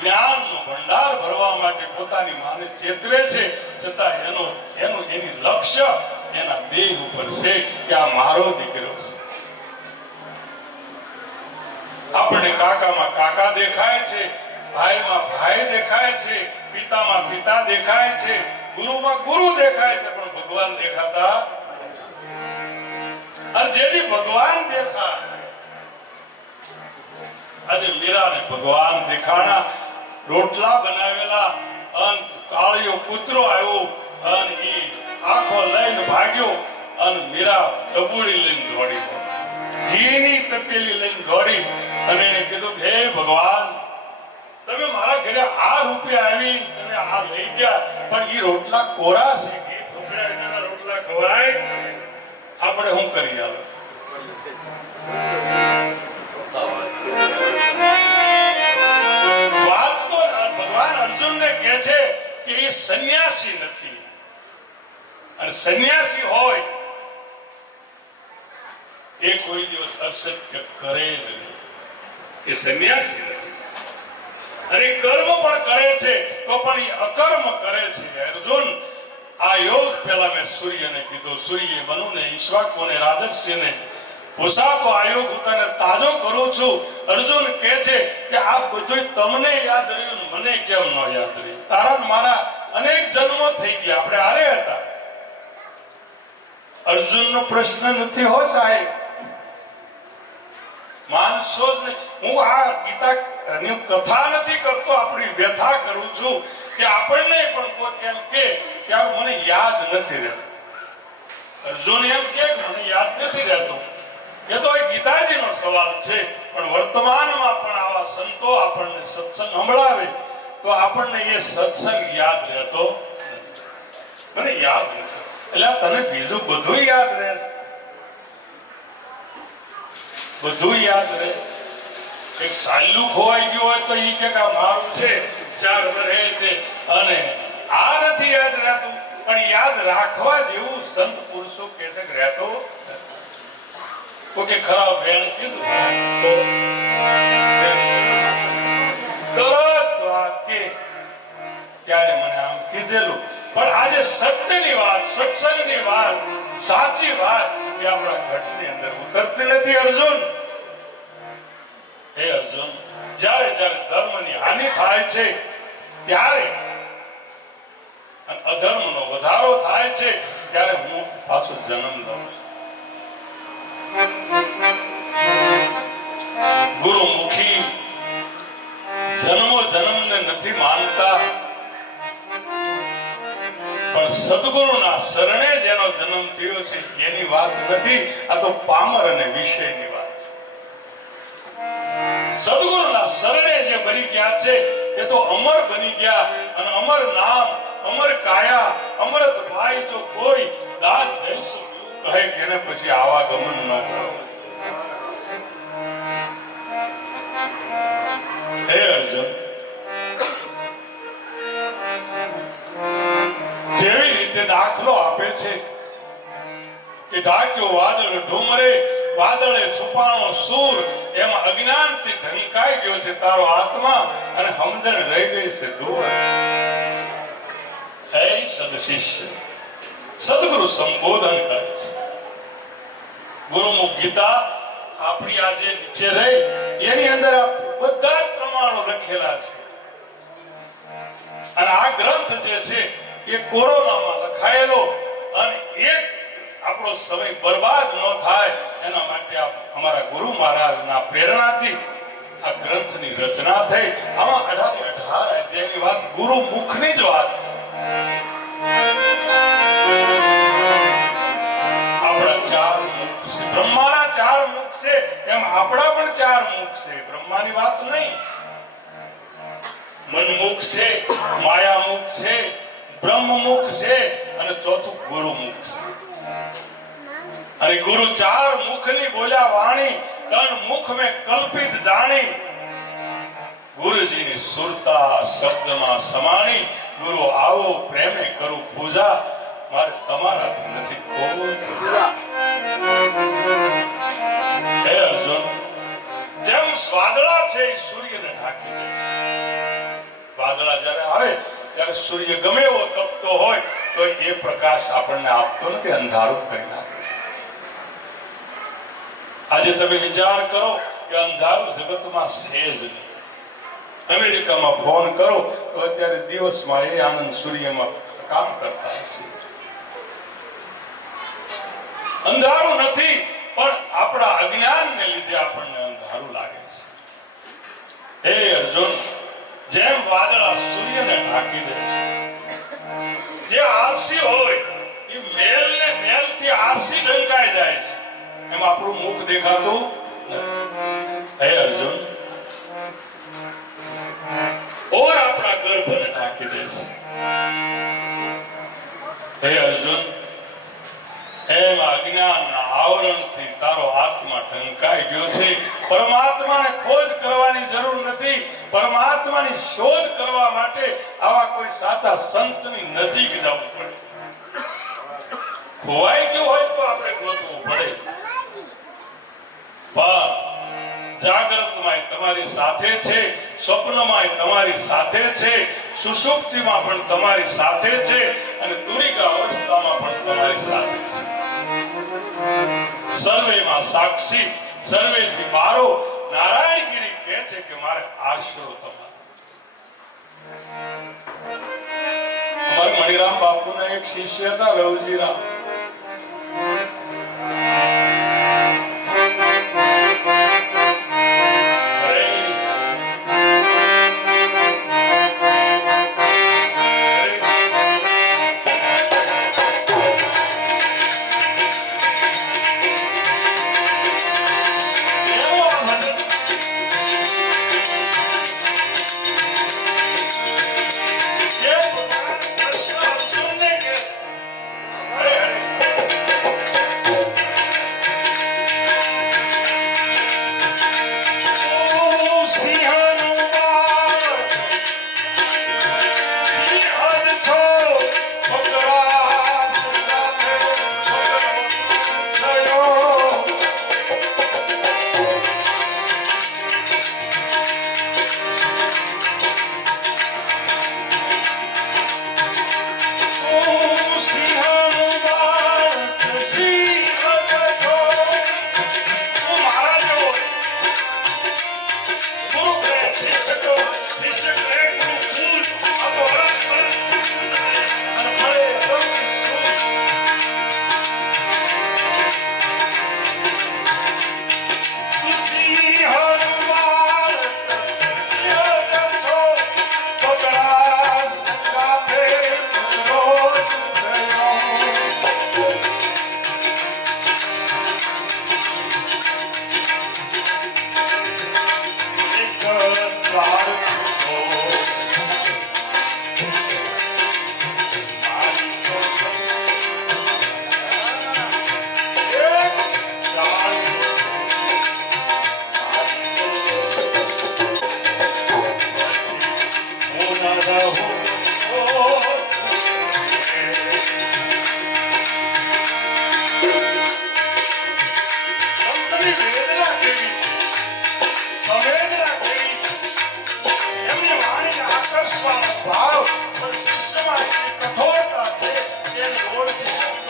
જ્ઞાનનો ભંડાર ભરવા માટે પોતાની માને ચેતવે છે, છતાં એની લક્ષ્ય એના દેહ ઉપર છે કે આ મારો દીકરો છે. આપણે કાકામાં કાકા દેખાય છે, ભાઈમાં ભાઈ દેખાય છે, પિતામાં પિતા દેખાય છે, ગુરુમાં ગુરુ દેખાય છે, પણ ભગવાન દેખાતા. અને જેથી ભગવાન દેખાય, આજે મીરાને ભગવાન દેખાણા. રોટલા બનાવેલા અને કાળિયો કૂતરો આવ્યો અને ઈ આંખો લઈને ભાગ્યો અને મીરા ટબુડી લઈને દોડી, ઘીની તપેલી લઈને દોડી અને એને કીધું હે ભગવાન, તમે મારા ઘરે આ રૂપિયા આવી તમે આ લઈ ગયા, પણ ઈ રોટલા કોરા છે, ઘી ફૂફડ્યા વિનાના રોટલા ખવાય? આપણે શું કરી આવે? વાત તો ભગવાન અર્જુનને કહે છે કે એ સંન્યાસી નથી, અને સંન્યાસી હોય એ કોઈ દિવસ અસત્ય કરે જ નહીં. એ સંન્યાસી નથી અને કર્મ પણ કરે છે તો પણ એ અકર્મ કરે છે. અર્જુન, આ યોગ પેલા મેં સૂર્યને કીધો, સૂર્ય મનુને, ઈશ્વાકુને, રાજર્ષિને પૂછાતો આ યોગ પોતાને તાજો કરું છું. અર્જુન કહે છે કે આ બધું તમને યાદ રહ્યું, મને કેમ ન યાદ રહ્યું? તારા મારા અનેક જન્મો થઈ ગયા, આપણે હારે હતા. અર્જુનનો પ્રશ્ન નથી હો સાહેબ, માનશો જ નહીં. હું આ ગીતાની કથા નથી કરતો, આપણી વ્યથા કરું છું કે આપણને પણ કોઈ કેમ કે મને યાદ નથી રહેતું. અર્જુન એમ કે મને યાદ નથી રહેતું, એ તો ગીતાજીનો સવાલ છે. પણ વર્તમાનમાં પણ આવા સંતો આપણને સત્સંગ સંભળાવે તો આપણને એ સત્સંગ યાદ રહેતો નથી. મને યાદ નથી, એટલે તને બીજું બધું યાદ રહે છે, બધું યાદ રહે. એક સાલ્લું ખોવાઈ ગયું હોય તો ઈ કે આ મારું છે 4 વર્ષે તે અને આ નથી યાદ રહેતું પણ યાદ રાખવા જેવું સંત પુરુષો કહે છે કે રહેતો કોઈ ખરાબ બેન કીધું તો તરત વાકે ત્યારે મને આમ કીધેલું પણ આજે સત્યની વાત સત્સંગની વાત સાચી વાત કે આપણા ઘટની અંદર ઉતરતી નથી અર્જુન. હે અર્જુન, જ્યારે જ્યારે ધર્મની હાનિ થાય છે ત્યારે અને અધર્મનો વધારો થાય છે ત્યારે હું પાછો જન્મ લઉં છું. ગુરુમુખી જન્મો જન્મને નથી માનતા પણ સદગુરુના શરણે જેનો જન્મ થયો છે એની વાત નથી. આ તો પામર અને વિષયની વાત છે. સદગુરુના શરણે જે મરી ગયા છે એ તો અમર બની ગયા અને અમર નામ અમર કાયા અમૃત ભાઈ જો કોઈ દાદ જઈશું એવું કહે કે એને પછી આવાગમન ન હોય. હે અર્જુન, જેવી રીતે દાખલો આપે છે કે ઢાક્યો વાદળ ઢુમરે વાદળે છુપાણો સૂર એમાં અજ્ઞાનથી ઢંકાઈ ગયો છે તારો આત્મા અને સમજણ રહી ગઈ છે દૂર. હે સદશિષ્ય, સદગુરુ સંબોધન કરે છે. ગુરુમુખ ગીતા આપણી આજે નીચે રહી એની અંદર આ બધા જ પ્રમાણો લખેલા છે અને આ ગ્રંથ જે છે એ કોરોનામાં લખાયેલો અને એક આપણો સમય બરબાદ ન થાય એના માટે અમારા ગુરુ મહારાજના પ્રેરણાથી આ ગ્રંથની રચના થઈ. આમાં 18 અધ્યાયની વાત ગુરુ મુખની જ વાત છે. આપણા 4 મુખ છે, બ્રહ્માના 4 મુખ છે એમ આપણા પણ 4 મુખ છે. બ્રહ્માની વાત નહીં. મનમુખ છે, માયામુખ છે, બ્રહ્મમુખ છે અને ચોથું ગુરુમુખ છે. અને ગુરુ 4 મુખની બોલ્યા વાણી તન મુખ में કલ્પિત જાણી. ગુરુજીની સુરતા શબ્દમાં સમાણી. ગુરુ આવો પ્રેમે કરું પૂજા મારે તમારાથી નથી કોઈ પૂજા. હે અર્જુન, જેમ વાદળા છે એ સૂર્યને ઢાંકી દે છે. વાદળા જ્યારે આવે ત્યારે સૂર્ય ગમે એવો તપતો હોય તો એ પ્રકાશ આપણને આપતો નથી, અંધારું કરી નાખે છે. આજે તમે વિચાર કરો કે અંધારું જગતમાં છે જ નહીં. અમેરિકામાં ફોન કરો તો અત્યારે દિવસમાં એ આનંદ સૂર્યમાં કામ કરતા હશે. અંધારું નથી પણ આપણા અજ્ઞાનને લીધે આપણને અંધારું લાગે છે. હે અર્જુન, જેમ વાદળા સૂર્યને ઢાંકી દે છે, જે આરસી હોય એ મેલને મેલથી આરસી ઢંકાઈ જાય છે, એમ આપણું મુખ દેખાતું નથી. હે અર્જુન, ઓર આપણા ગર્ભને ઢાંકી દે છે. હે અર્જુન, એમ અજ્ઞાનના આવરણથી તારો આત્મા ઢંકાઈ ગયો છે. પરમાત્માને ખોજ કરવાની જરૂર નથી. પરમાત્માની શોધ કરવા માટે આવા કોઈ સાચા સંતની નજીક જવું પડે. ખોવાઈ ગયું હોય તો આપણે ગોતવું પડે. પણ જાગૃતમાં તમારી સાથે છે, સ્વપ્નમાં તમારી સાથે છે, સુષુપ્તિમાં પણ તમારી સાથે છે અને તુરીક અવસ્થામાં પણ તમારી સાથે છે. સર્વેમાં સાક્ષી, સર્વેથી બારો. નારાયણગીરી કહે છે કે મારે આશરો તમારો. અમારા મણિરામ બાપુના એક શિષ્ય હતા, રવજીરામ. ભાવ પણ શિષ્યમાં એટલી કઠોરતા છે કે એને ઓળખી શકતો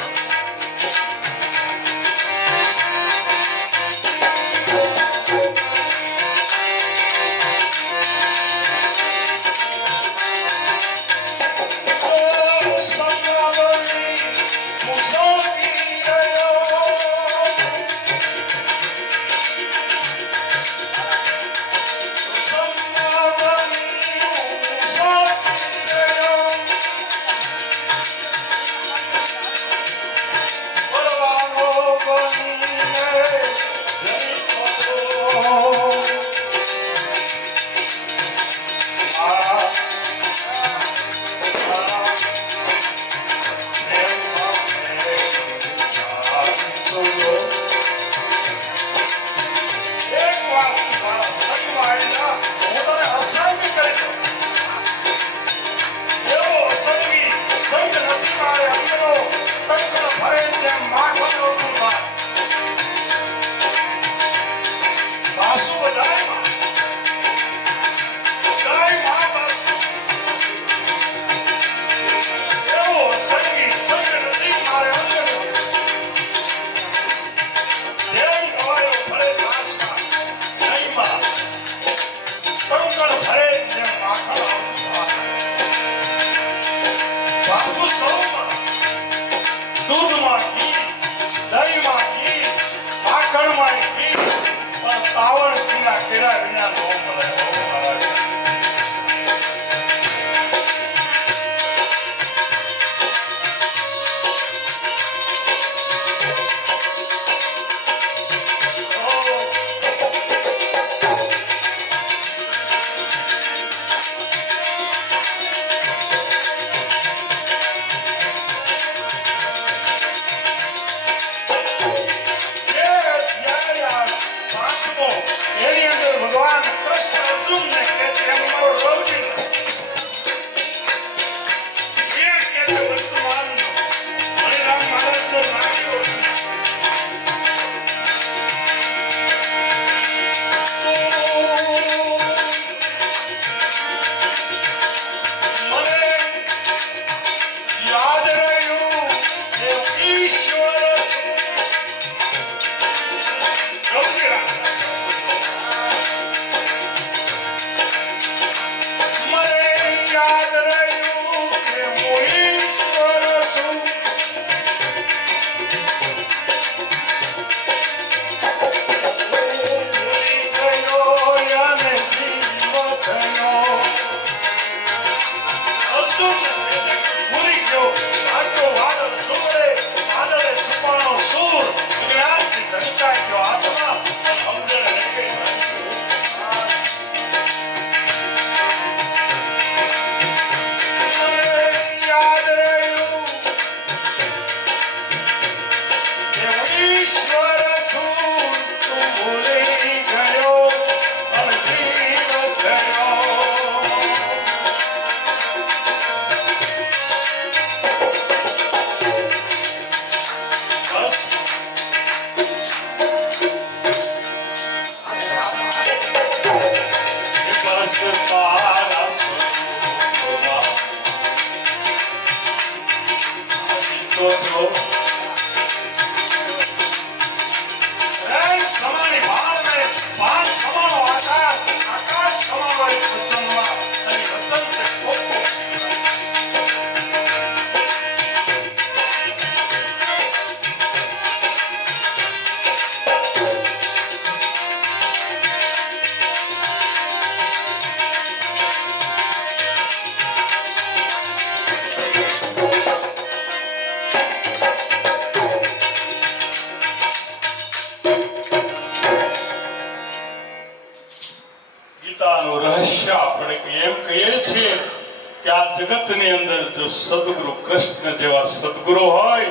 જગતની અંદર જો સદગુરુ કૃષ્ણ જેવા સદગુરુ હોય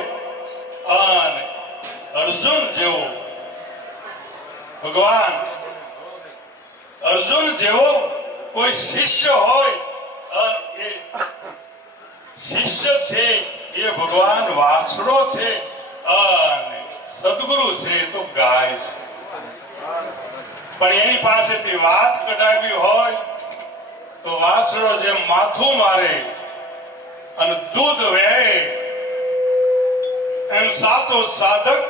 અને અર્જુન જેવો ભગવાન અર્જુન જેવો કોઈ શિષ્ય હોય અને એ શિષ્ય છે એ ભગવાન વાછડો છે અને સદગુરુ છે તો ગાય છે પણ એની પાસેથી વાત કઢાવી હોય તો વાસળો જેમ માથું મારે અને દૂધ વહે એમ સાતો સાધક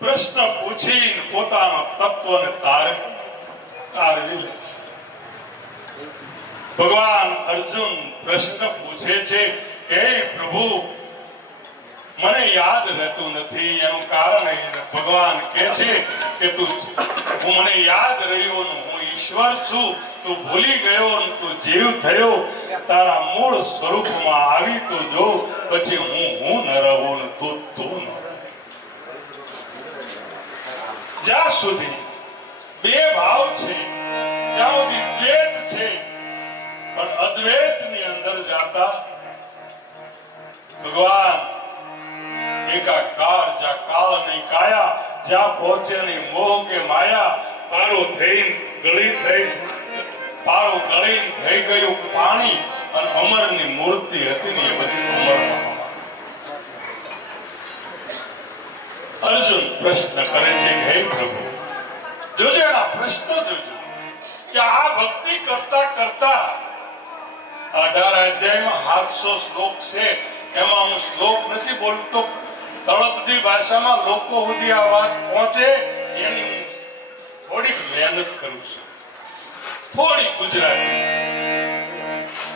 પ્રશ્ન પૂછીને પોતાનો તત્વને તારવી લે છે. ભગવાન અર્જુન પ્રશ્ન પૂછે છે, હે પ્રભુ મને યાદ રહેતું નથી. એનું કારણ ભગવાન કહે છે કે તું હું મને યાદ રહ્યો ને હું ઈશ્વર છું, તું ભૂલી ગયો ને તું જીવ થયો, તારા મૂળ સ્વરૂપમાં આવી તો જો, પછી હું ન રહું ને તું ન રહે. જ્યાં સુધી બે ભાવ છે ત્યાં સુધી દ્વૈત છે, પણ અદ્વૈત ની અંદર જાતા ભગવાન એકાકાર જ્યાં કાળ નહીં કાયા, જ્યાં પહોંચે નહીં મોહ કે માયા, પારો થઈ ગળી થઈ પારો ગળીને થઈ ગયું પાણી, અને અમરની મૂર્તિ હતી ને એ બધી અમરમાં. અર્જુન પ્રશ્ન કરે છે કે હે પ્રભુ, જોજો એના પ્રશ્ન જોજો કે આ ભક્તિ કરતા કરતા 18 અધ્યાયમાં 700 શ્લોક છે. એમાં હું શ્લોક નથી બોલતો, તળપદી ભાષામાં લોકો સુધી આ વાત પહોંચે એની થોડીક મહેનત કરું છું, થોડી ગુજરાતી.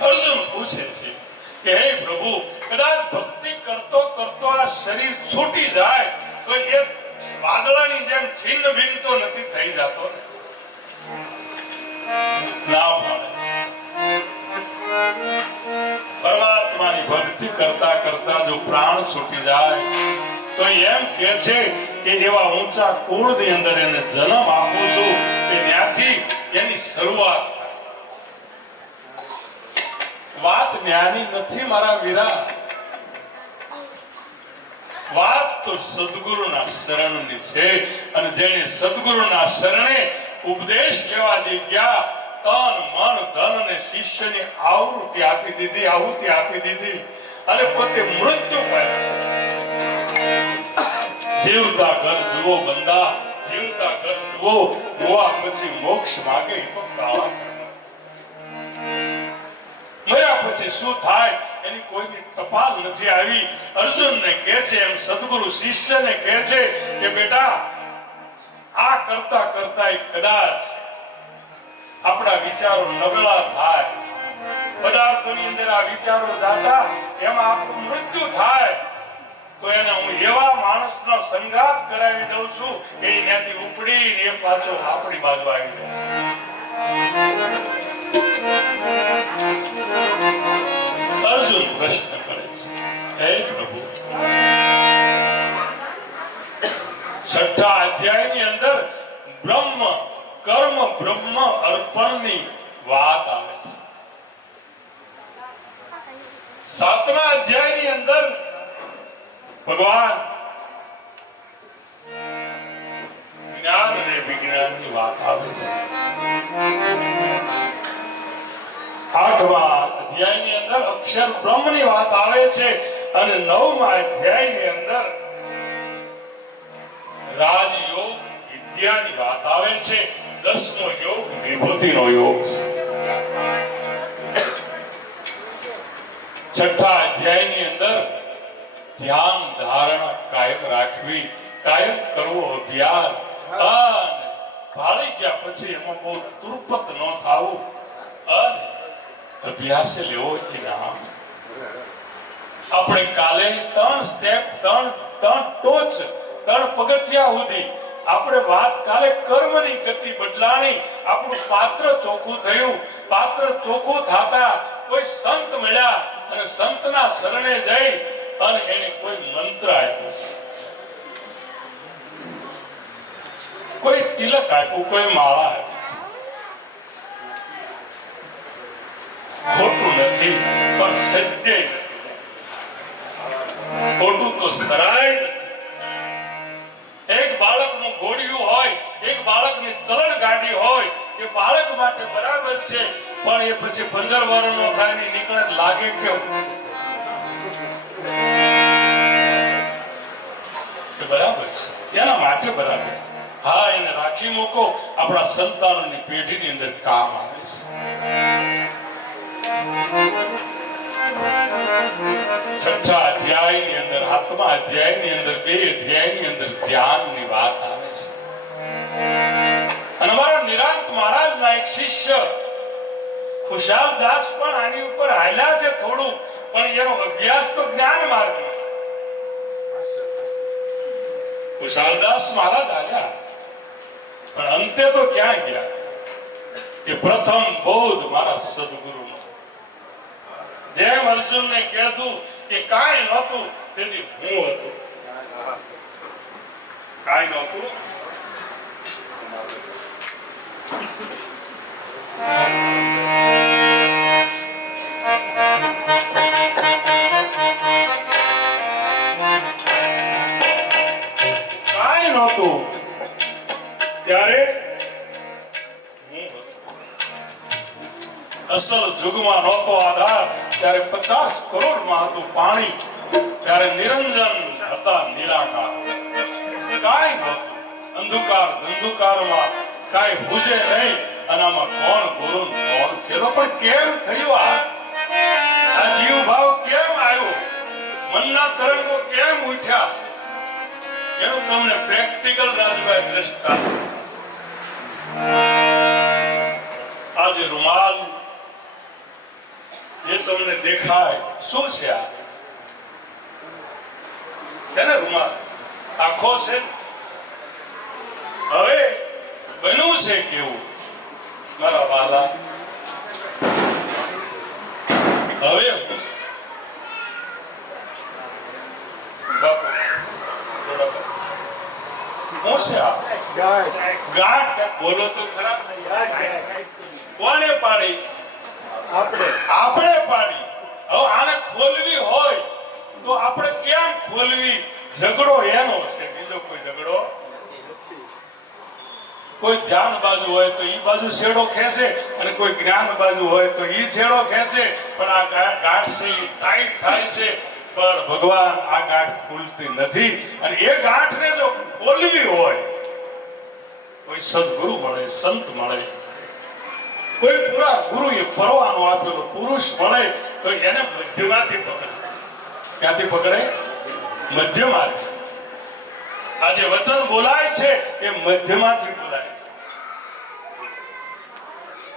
અર્જુન પૂછે છે કે હે પ્રભુ, કદાચ ભક્તિ કરતો કરતો આ શરીર છૂટી જાય તો એ વાદળાની જેમ છિન્ન ભિન્ન તો નથી થઈ જતો ને? ના પાડે છે. પરમાત્માની ભક્તિ કરતા કરતા જો પ્રાણ છૂટી જાય તો એમ કે છે કે એવા ઊંચા કુળની અંદર એને જન્મ આપું છું કે ત્યાંથી એની શરૂઆત થાય. વાત જ્ઞાની નથી મારા વીરા, વાત તો સદગુરુના શરણની છે. અને જેને સદગુરુના શરણે ઉપદેશ લેવા જે ગયા, તન મન ધન અને શિષ્યની આહુતિ આપી દીધી અને પોતે મૃત્યુ પામ્યા. જીવતા ઘર જુઓ બંદા, જીવતા ઘર જુઓ, જોવા પછી મોક્ષ માગે તો કાળા મર્યા પછી શું થાય એની કોઈની ટપાલ નથી આવી. અર્જુનને કહે છે એમ સદગુરુ શિષ્યને કહે છે કે બેટા, આ કરતા કરતા કદાચ આપણા વિચારો નબળા થાય, પદાર્થોની અંદર આ વિચારો જાતા એમાં આપણું મૃત્યુ થાય, તો એને હું એવા માણસનો સંગાત કરાવી દઉં છું કે ત્યાંથી ઉપડીને એ પાછો આપણી બાજુ આવી જશે. અર્જુન પ્રશ્ન કરે છે, હે પ્રભુ, 6 અધ્યાયની અંદર બ્રહ્મ કર્મ બ્રહ્મ અર્પણની વાત આવે છે. 7મા અધ્યાયની અંદર ભગવાન જ્ઞાન અને વિજ્ઞાનની વાત આવે છે. 8મા અધ્યાયની અંદર અક્ષર બ્રહ્મની વાત આવે છે, અને 9મા અધ્યાયની અંદર રાજયોગ વિદ્યાની વાત આવે છે. 10મો યોગ વિભૂતિનો યોગ છે. 6 અધ્યાયની અંદર ધ્યાન ધારણા કાયમ રાખવી, કાયમ કરવો અભ્યાસ, અને ભાળી ગયા પછી એમાં બહુ તુરપત ન થવું, અને અભ્યાસે લેવો એ નામ. આપણે કાલે 3 સ્ટેપ 3 ટોચ 3 પગથિયા સુધી આપણે વાત કાલે કર્મની ગતિ બદલાણી, આપણું પાત્ર ચોખ્ખું થયું. પાત્ર ચોખ્ખું થતા કોઈ સંત મળ્યા અને સંતના શરણે જઈ અને એને કોઈ મંત્ર આપ્યો છે, કોઈ તિલક આપ્યું, કોઈ માળા આપી છે. ખોટું નથી પણ સત્ય નથી, ખોટું તો સરાય નથી. એક બાળકનું ઘોડિયું હોય, એક બાળકની ચલણ ગાડી હોય, એ બાળક માટે બરાબર છે, પણ એ પછી 15 વર્ષનો થાય ને નીકળે લાગે કેમ? બરાબર છે, એના માટે બરાબર. હા, એને રાખી મૂકો, આપણા સંતાનોની પેઢીની અંદર કામ આવે છે. છઠ્ઠા અધ્યાયની અંદર, સાતમા અધ્યાયની અંદર, 2 અધ્યાયની અંદર ધ્યાનની વાત આવે છે. અને અમારા નિરાંત મહારાજના એક શિષ્ય ખુશાલ દાસ પણ આની ઉપર હાલ્યા છે થોડું, પણ એનો અભ્યાસ તો જ્ઞાન માર્ગમાં. ખુશાલદાસ મહારાજ આવ્યા, પણ અંતે તો ક્યાં ગયા? એ પ્રથમ બોધ મારા સદગુરુનો. જેમ અર્જુનને કહેતું કે કાંઈ નહોતું, તેથી હું હતો. કાંઈ નહોતું, ત્યારે હું હતો. અસલ જુગમાં નહોતો આધાર, ત્યારે 50 કરોડમાં હતું પાણી, ત્યારે નિરંજન હતા નિરાકાર. કાંઈ નહોતું, અંધકાર ધંધુકારમાં કાંઈ બુજે નહીં, અને આમાં કોણ ગુરુ કોણ છેલ્લો. પણ કેમ થયું? આ જીવ ભાવ કેમ આવ્યો? મનના તરંગો કેમ ઉઠ્યા? એનું તમને પ્રેક્ટિકલ રાજભાઈ દ્રષ્ટાંત. આજે રૂમાલ જે તમને દેખાય, શું છે? આ છે ને રૂમાલ, આખો છે. હવે બન્યું છે કેવું મારા વાલા? હવે બાપુ શું છે? આ ગાંઠ બોલો તો ખરા. કોને પાડી? આપણે પાડી. હવે આને ખોલવી હોય તો આપણે કેમ ખોલવી? ઝઘડો એનો છે, બીજો કોઈ ઝઘડો. કોઈ ધ્યાન બાજુ હોય તો ઈ બાજુ છેડો ખેંચે, અને કોઈ જ્ઞાન બાજુ હોય તો ઈ છેડો ખેંચે. પણ આ ગાંઠ છે ઈ ટાઈટ થાય છે, પણ ભગવાન આ ગાંઠ ખુલતી નથી. અને એ ગાંઠને જો ખોલવી હોય, કોઈ સદગુરુ મળે, સંત મળે, કોઈ પૂરા ગુરુ એ ફરવાનો આપેલો પુરુષ મળે, તો એને મધ્યમાંથી પકડે. ક્યાંથી પકડે? મધ્યમાંથી. આ જે વચન બોલાય છે એ મધ્યમાંથી બોલાય.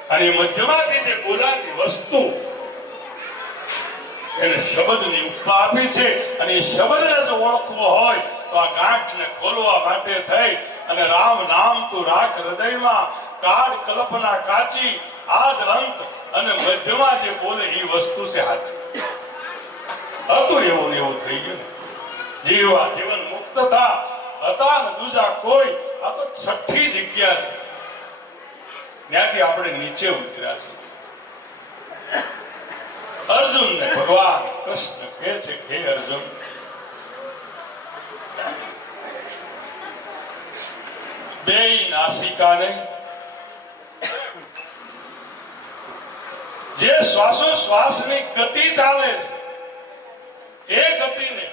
અને એ મધ્યમાંથી જે બોલાતી વસ્તુ, એને શબ્દની ઉપમા આપી છે. અને એ શબ્દને જો ઓળખવો હોય તો આ ગાંઠને ખોલવા માટે થઈ અને રામ નામ તું રાખ હૃદયમાં, કાળ કલ્પના કાચી, આદ અંત અને મધ્યમાં જે બોલે એ વસ્તુ છે સાચી. હતું એવું ને એવું થઈ ગયું. જીવા જીવન મુક્ત થા હતા ને દૂજા કોઈ. આ તો છઠ્ઠી જગ્યા છે, ત્યાંથી આપણે નીચે ઉતર્યા છે. અર્જુન ને ભગવાન કૃષ્ણ કહે છે કે હે અર્જુન, બેય નાસિકાને જે શ્વાસોશ્વાસની ગતિ ચાલે છે, એ ગતિને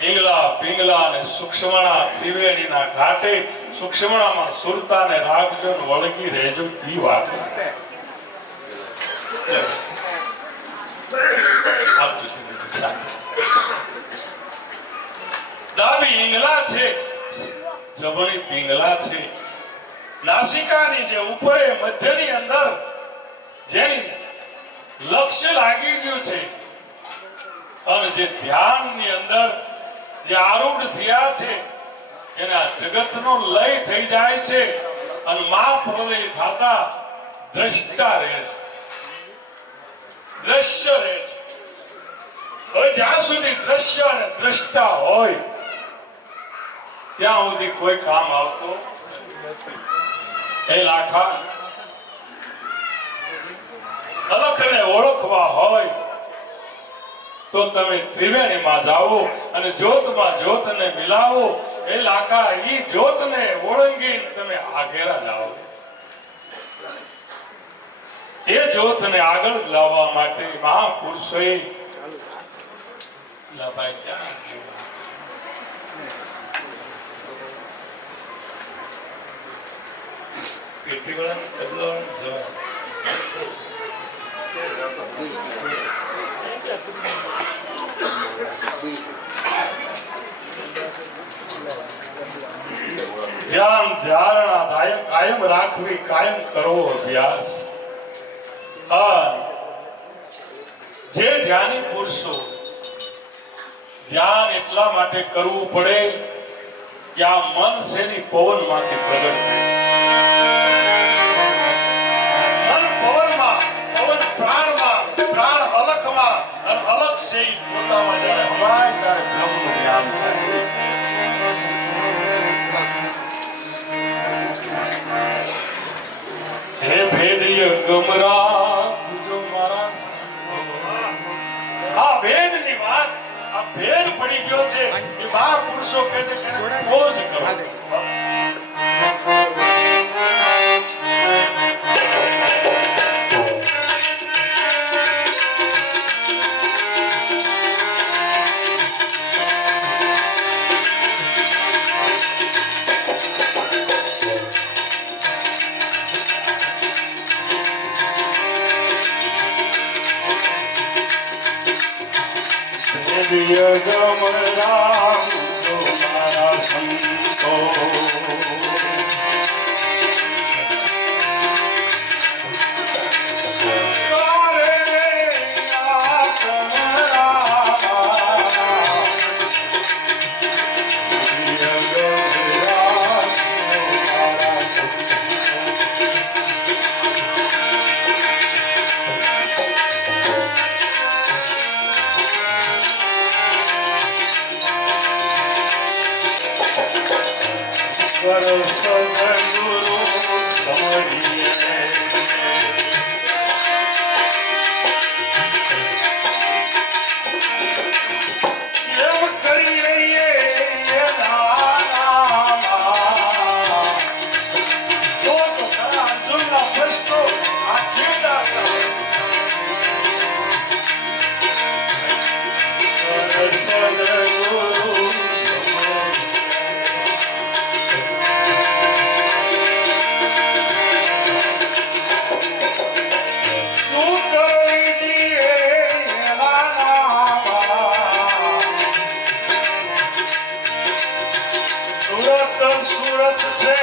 ઈંગલા પિંગલા અને સૂક્ષ્મણા ત્રિવેણીના ઘાટે સૂક્ષ્મણામાં સુરતાને રાખજો, વળગી રહેજો. ઈ વાત ડાબી ઈંગલા છે, જમણી પિંગલા છે. નાસિકાની જે ઉપર મધ્યની અંદર જેની લક્ષ્ય લાગી ગયું છે, અને જે ધ્યાનની અંદર જે આરૂઢ થયા છે, એના જગતનો લય થઈ જાય છે. અને મા પ્રલય થતા દ્રષ્ટા રહે છે, દ્રશ્ય રહે છે. હવે જ્યાં સુધી દ્રશ્ય અને દ્રષ્ટા હોય ત્યાં સુધી કોઈ કામ આવતો. એ લાખા અલખને ઓળખવા હોય તો તમે ત્રિવેણીમાં જાઓ અને જ્યોતમાં જ્યોતને મિલાવો. એ લાખા ઈ જ્યોતને ઓળંગીને તમે આગેરા જાઓ. એ જ્યોતને આગળ લાવવા માટે મહાપુરુષોએ કીર્તિવાળાને તબલો જવા ધ્યાન ધારણા કાયમ રાખવી, કાયમ કરવો અભ્યાસ. જે ધ્યાની પુરુષો ધ્યાન એટલા માટે કરવું પડે કે આ મન છે ની પવન માંથી પ્રગટ થાય. મન પવનમાં, પવન પ્રાણમાં, પ્રાણ અલખમાં અને અલખ છે ઈ પોતામાં જ્યારે હમાય ત્યારે બ્રહ્મનું જ્ઞાન થાય. હે ભેદય ગમરા પૂજો મારા. આ ભેદની વાત, આ ભેદ પડી ગયો છે એ બાર પુરુષો કહે છે કે એને ખોજ કરો. ગમરા પૂજો મારા સંતો. સદગુરુ સમરીએ એમ કરીએ એના નામમાં. તો તારા અર્જુનના પ્રશ્નો આ કેવડા સદગુરુ સુરત છે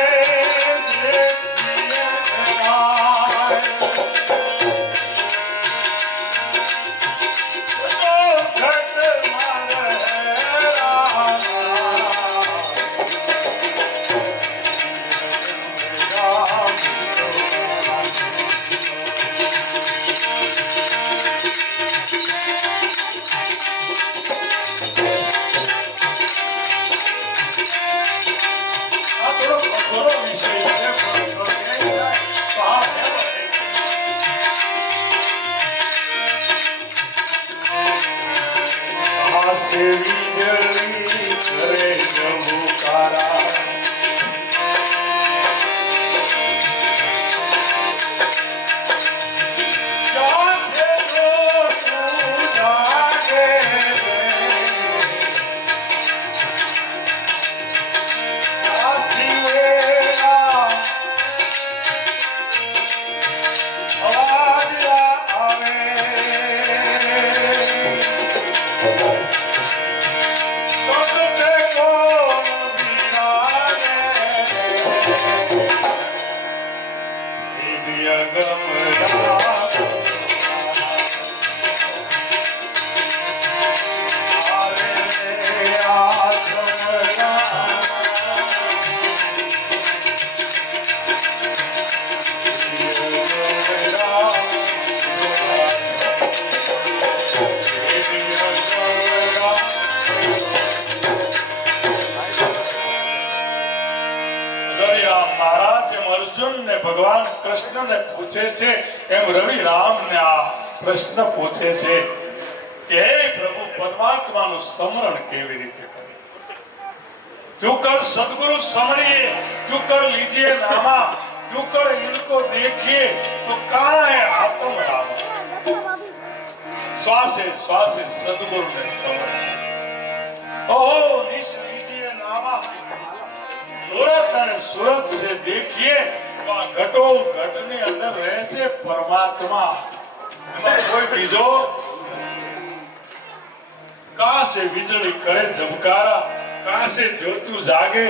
વીજળી કરે જબુકારા. જાસે જો તું જાગે આથી વેરા અવાજ આવે. ભગવાન કૃષ્ણને પૂછે છે એમ રવિ રામને આ પ્રશ્ન પૂછે છે કે હે પ્રભુ પરમાત્માનું સ્મરણ કેવી રીતે કરવું. क्यों कर सदगुरु समझिए, क्यों कर लीजिए नामा, क्यों कर इनको देखिए तो कहाँ है आत्म राम. श्वासे श्वासे सदगुरु ने समझ. ओहो निश लीजिए नामा, सूरत और सूरत से देखिए તો આ ઘટો ઘટની અંદર રહે છે પરમાત્મા, એમાં કોઈ બીજો कहां से बिजली करे झबकारा, कहां से ज्योति जागे,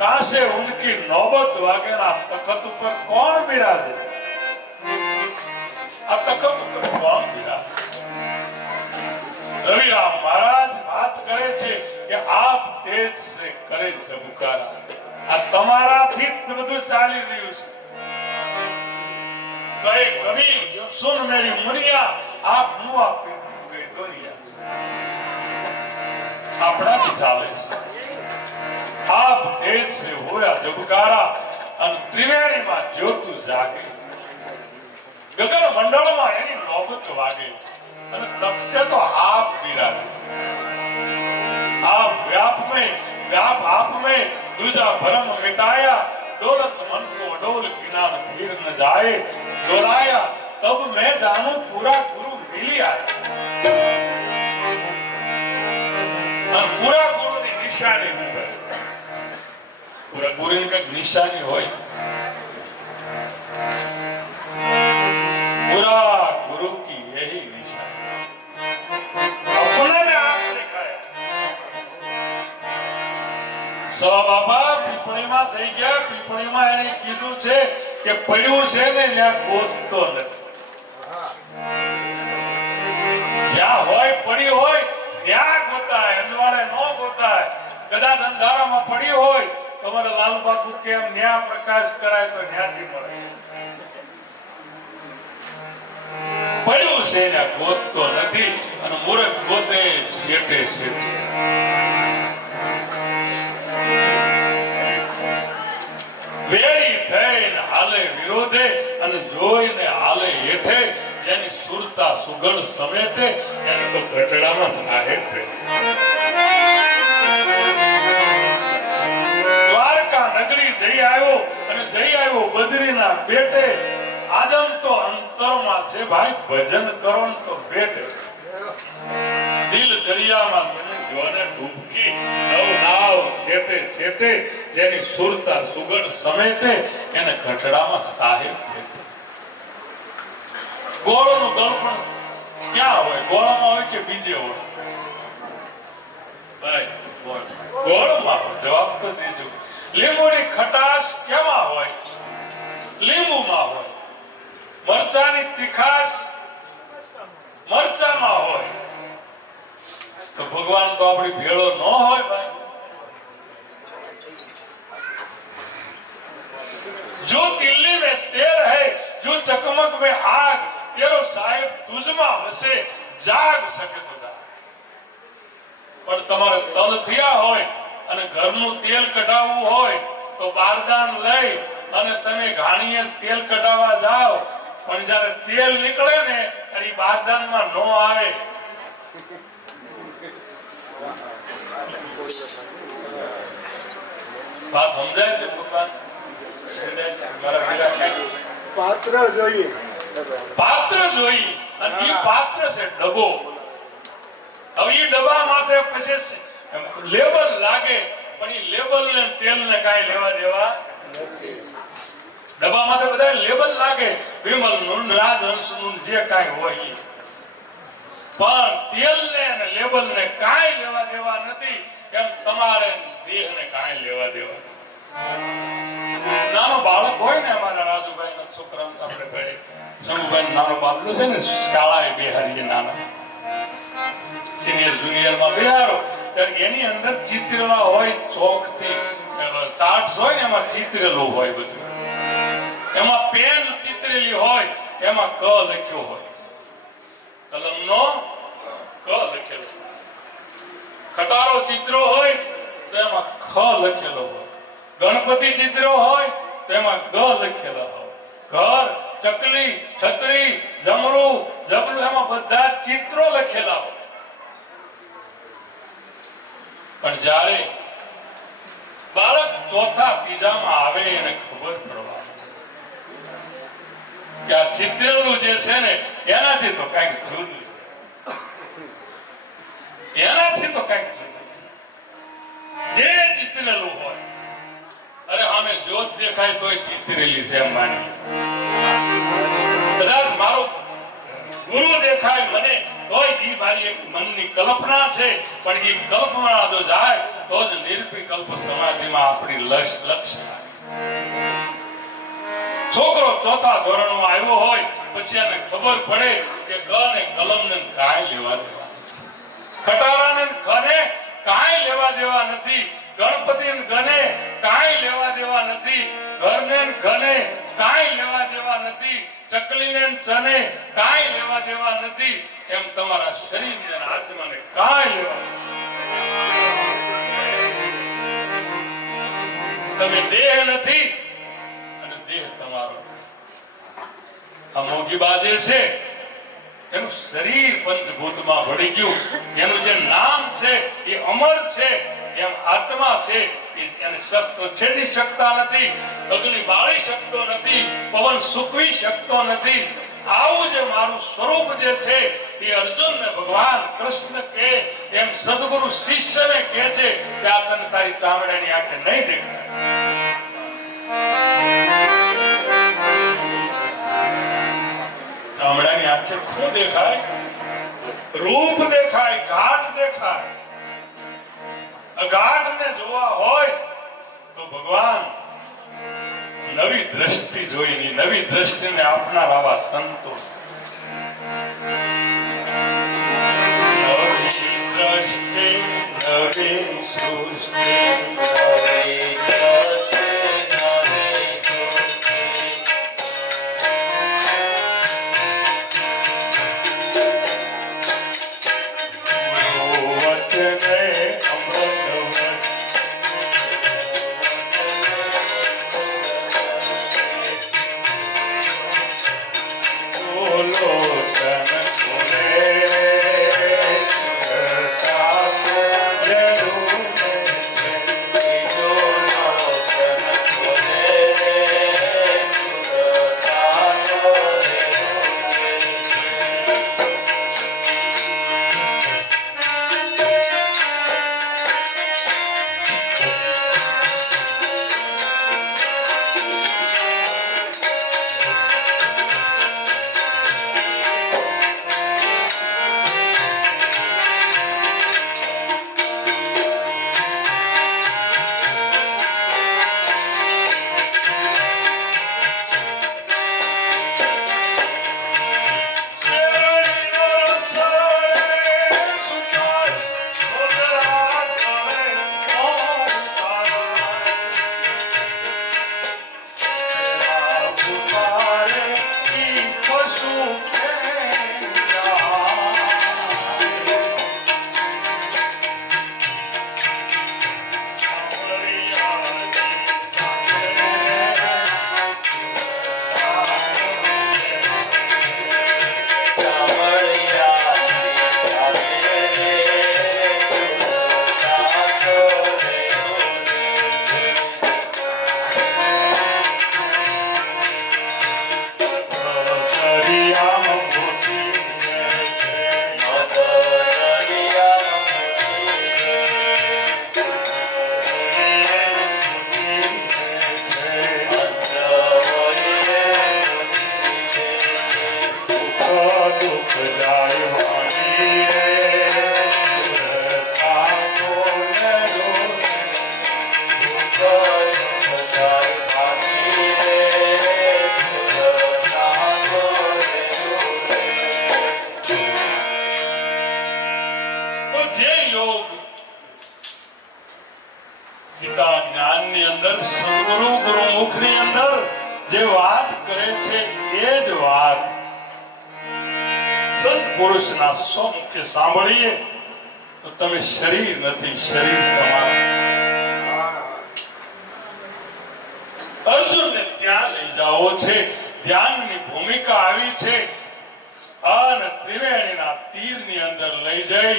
कहां से उनकी नौबत वागे ना तखत पर कौन बिराजे, આ તખત ઉપર કોણ બિરાજે? રવિરામ મહારાજ વાત કરે છે કે આપ તેજ સે કરે ઝબકારા, આ તમારાથી જ બધું ચાલી રહ્યું છે. કહે કબીર સુન મેરી મુનિયા, આપ નું આપી ગઈ દુનિયા, આપણાથી ચાલે છે. આપ તેજ સે હોયા ઝબકારા, અને ત્રિવેણીમાં જ્યોતિ જાગે, ગગન મંડળમાં એની નોબત વાગે, અને તખતે તો આપ બિરાજે. आप व्याप आप में दूजा भरम मिटाया, दौलत मन को अडोल किनार फिर न जाए, दोहराया तब मैं जानू पूरा गुरु मिली आया. पूरा गुरु ની નિશાની હું કહે, પૂરા ગુરુ ની કઈક નિશાની હોય. पूरा गुरु की यही निशानी, अपने ने आप दिखाया. સવા બાબા પીપળીમાં થઈ ગયા. પીપળીમાં એને કીધું છે કે પડ્યું છે ને ત્યાં ગોતતો નથી, જ્યાં હોય પડી હોય ત્યાં ગોતાય, અંજવાળે ન ગોતાય. કદાચ અંધારામાં પડી હોય તમારે લાલબાપુ કેમ ન્યા પ્રકાશ કરાય તો ન્યાથી મળે. પડ્યું છે ને ગોતતો નથી, અને મૂર્ખ ગોતે શેઠે શેઠે. વેરી થઈને હાલે વિરોધે, અને જોઈને હાલે હેઠે, જેની સુરતા સુગળ સમેટે એને તો ગઢડામાં સાહેબ કહે. દ્વારકા નગરી જઈ આવ્યો, અને જઈ આવ્યો બદ્રીના બેટે. આદમ તો અંતરમાં છે ભાઈ, ભજન કરો ને તો બેટે. દિલ દરિયામાં તમે જોને ડૂબકી, નવ નાવ શેટે શેટે, જેની સુરતા સુગળ સમેટે એને ઘટડામાં સાહેબ ભેટે. ગોળનું ગળપણ ક્યાં હોય? ગોળમાં હોય કે બીજે હોય? ભાઈ ગોળમાં હોય. જવાબ તો દેજો. લીંબુની ખટાશ કેમાં હોય? લીંબુમાં હોય. મરચાની તીખાશ મરચામાં હોય. તો ભગવાન તો આપણી ભેળો ન હોય ભાઈ. જો દિલ્હી में तेल है, जो चकमक में आग, तेरो साहेब तुझમાં વસે, જાગ શકે તો જાગ. પણ તમારે તલ થયા હોય અને ઘરનું તેલ કઢાવવું હોય તો બારદાન લઈ અને તમે ઘાણીએ તેલ કઢાવવા જાઓ, પણ જ્યારે તેલ નીકળે ને ત્યારે બારદાનમાં નો આવે. વાત સમજાય છે? ભગવાન પાત્ર જોઈએ, પાત્ર જોઈએ, અને એ પાત્ર છે ડબ્બો. હવે એ ડબ્બા માથે પછી લેબલ લાગે, પણ એ લેબલ ને તેલ ને કાંઈ લેવા દેવા નથી. ડબ્બા માથે બધા લેબલ લાગે, વિમલ નું રાજહંસ નું જે કાંઈ હોય એ, પણ તેલ ને અને લેબલ ને કાંઈ લેવા દેવા નથી. એમ તમારે દેહ ને કાંઈ લેવા દેવા. નાનો બાળક હોય ને, અમારા રાજુભાઈ ના છોકરા આપણે કહે શંભુભાઈ નાનો બાબલો છે ને, શાળાએ બેહારીએ, નાનો સિનિયર જુનિયર માં બેહારો ત્યારે એની અંદર ચિત્રેલા હોય, ચોકથી ચાર્ટ્સ હોય ને એમાં ચિત્રેલું હોય બધું. એમાં પેન ચિત્રેલી હોય, એમાં ક લખ્યો હોય, કલમનો ક લખેલો. ખટારો ચિત્રો હોય તો એમાં ખ લખેલો હોય. ગણપતિ ચિત્રો હોય તો એમાં ગ લખેલા હોય. ઘર, ચકલી, છત્રી, જમરૂ, જબલું, એમાં બધા ચિત્રો લખેલા હોય. પણ જ્યારે બાળક ચોથા ત્રીજામાં આવે એને ખબર પડવા કે આ ચિત્રેલું જે છે ને એનાથી તો કઈક જુદું છે, એનાથી તો કઈક જુદું છે. જે ચિત્રેલું હોય અરે આમે જોત દેખાય તોય ચિતરેલી છે એમ માની. કદાચ મારો ગુરુ દેખાય મને તોય ઈ મારી એક મનની કલ્પના છે, પણ ઈ કલ્પના જો જાય તો જ નિર્વિકલ્પ સમાધિમાં આપણી લક્ષ્ય લાગે. છોકરો ચોથા ધોરણમાં આવ્યો હોય પછી એને ખબર પડે કે ક ને કલમ ને કાંઈ લેવા દેવા નથી, ખટારા ને ખને કાંઈ લેવા દેવા નથી, ગણપતિ ને ગને કાંઈ લેવા દેવા નથી, ઘરને ને ઘને કાંઈ લેવા દેવા નથી, ચકલીને ને ચને કાંઈ લેવા દેવા નથી, એમ તમારા શરીરને અને આત્માને કાંઈ લેવા. તમે દેહ નથી અને દેહ તમારો. આ મોંઘી બાજે છે એનું શરીર પંચભૂતમાં ભળી ગયું, એનું જે નામ છે એ અમર છે, એમ આત્મા છે એને શસ્ત્ર છેદી શકતા નથી, અગ્નિ બાળી શકતો નથી, પવન સૂકવી શકતો નથી. આવું જે મારું સ્વરૂપ જે છે એ અર્જુનને ભગવાન કૃષ્ણ કે એમ સદગુરુ શિષ્યને કહે છે કે આ તને તારી ચામડાની આંખે નહીં દેખાય. ચામડાની આંખે શું દેખાય? રૂપ દેખાય, ઘાટ દેખાય. અઘાટને જોવા હોય તો ભગવાન નવી દ્રષ્ટિ જોઈની, નવી દ્રષ્ટિને આપનાર આવા સંતો. નવી દ્રષ્ટિ, નવી સૃષ્ટિ, ગીતા જ્ઞાનની અંદર સદગુરુ ગુરુમુખની અંદર જે વાત કરે છે એ જ વાત સત્પુરુષના સ્વમુખે સાંભળીએ તો તમે શરીર નથી, શરીર તમારું. અર્જુનને ત્યાં લઈ જાઓ છે, ધ્યાનની ભૂમિકા આવી છે અને ત્રિવેણીના તીરની અંદર લઈ જઈ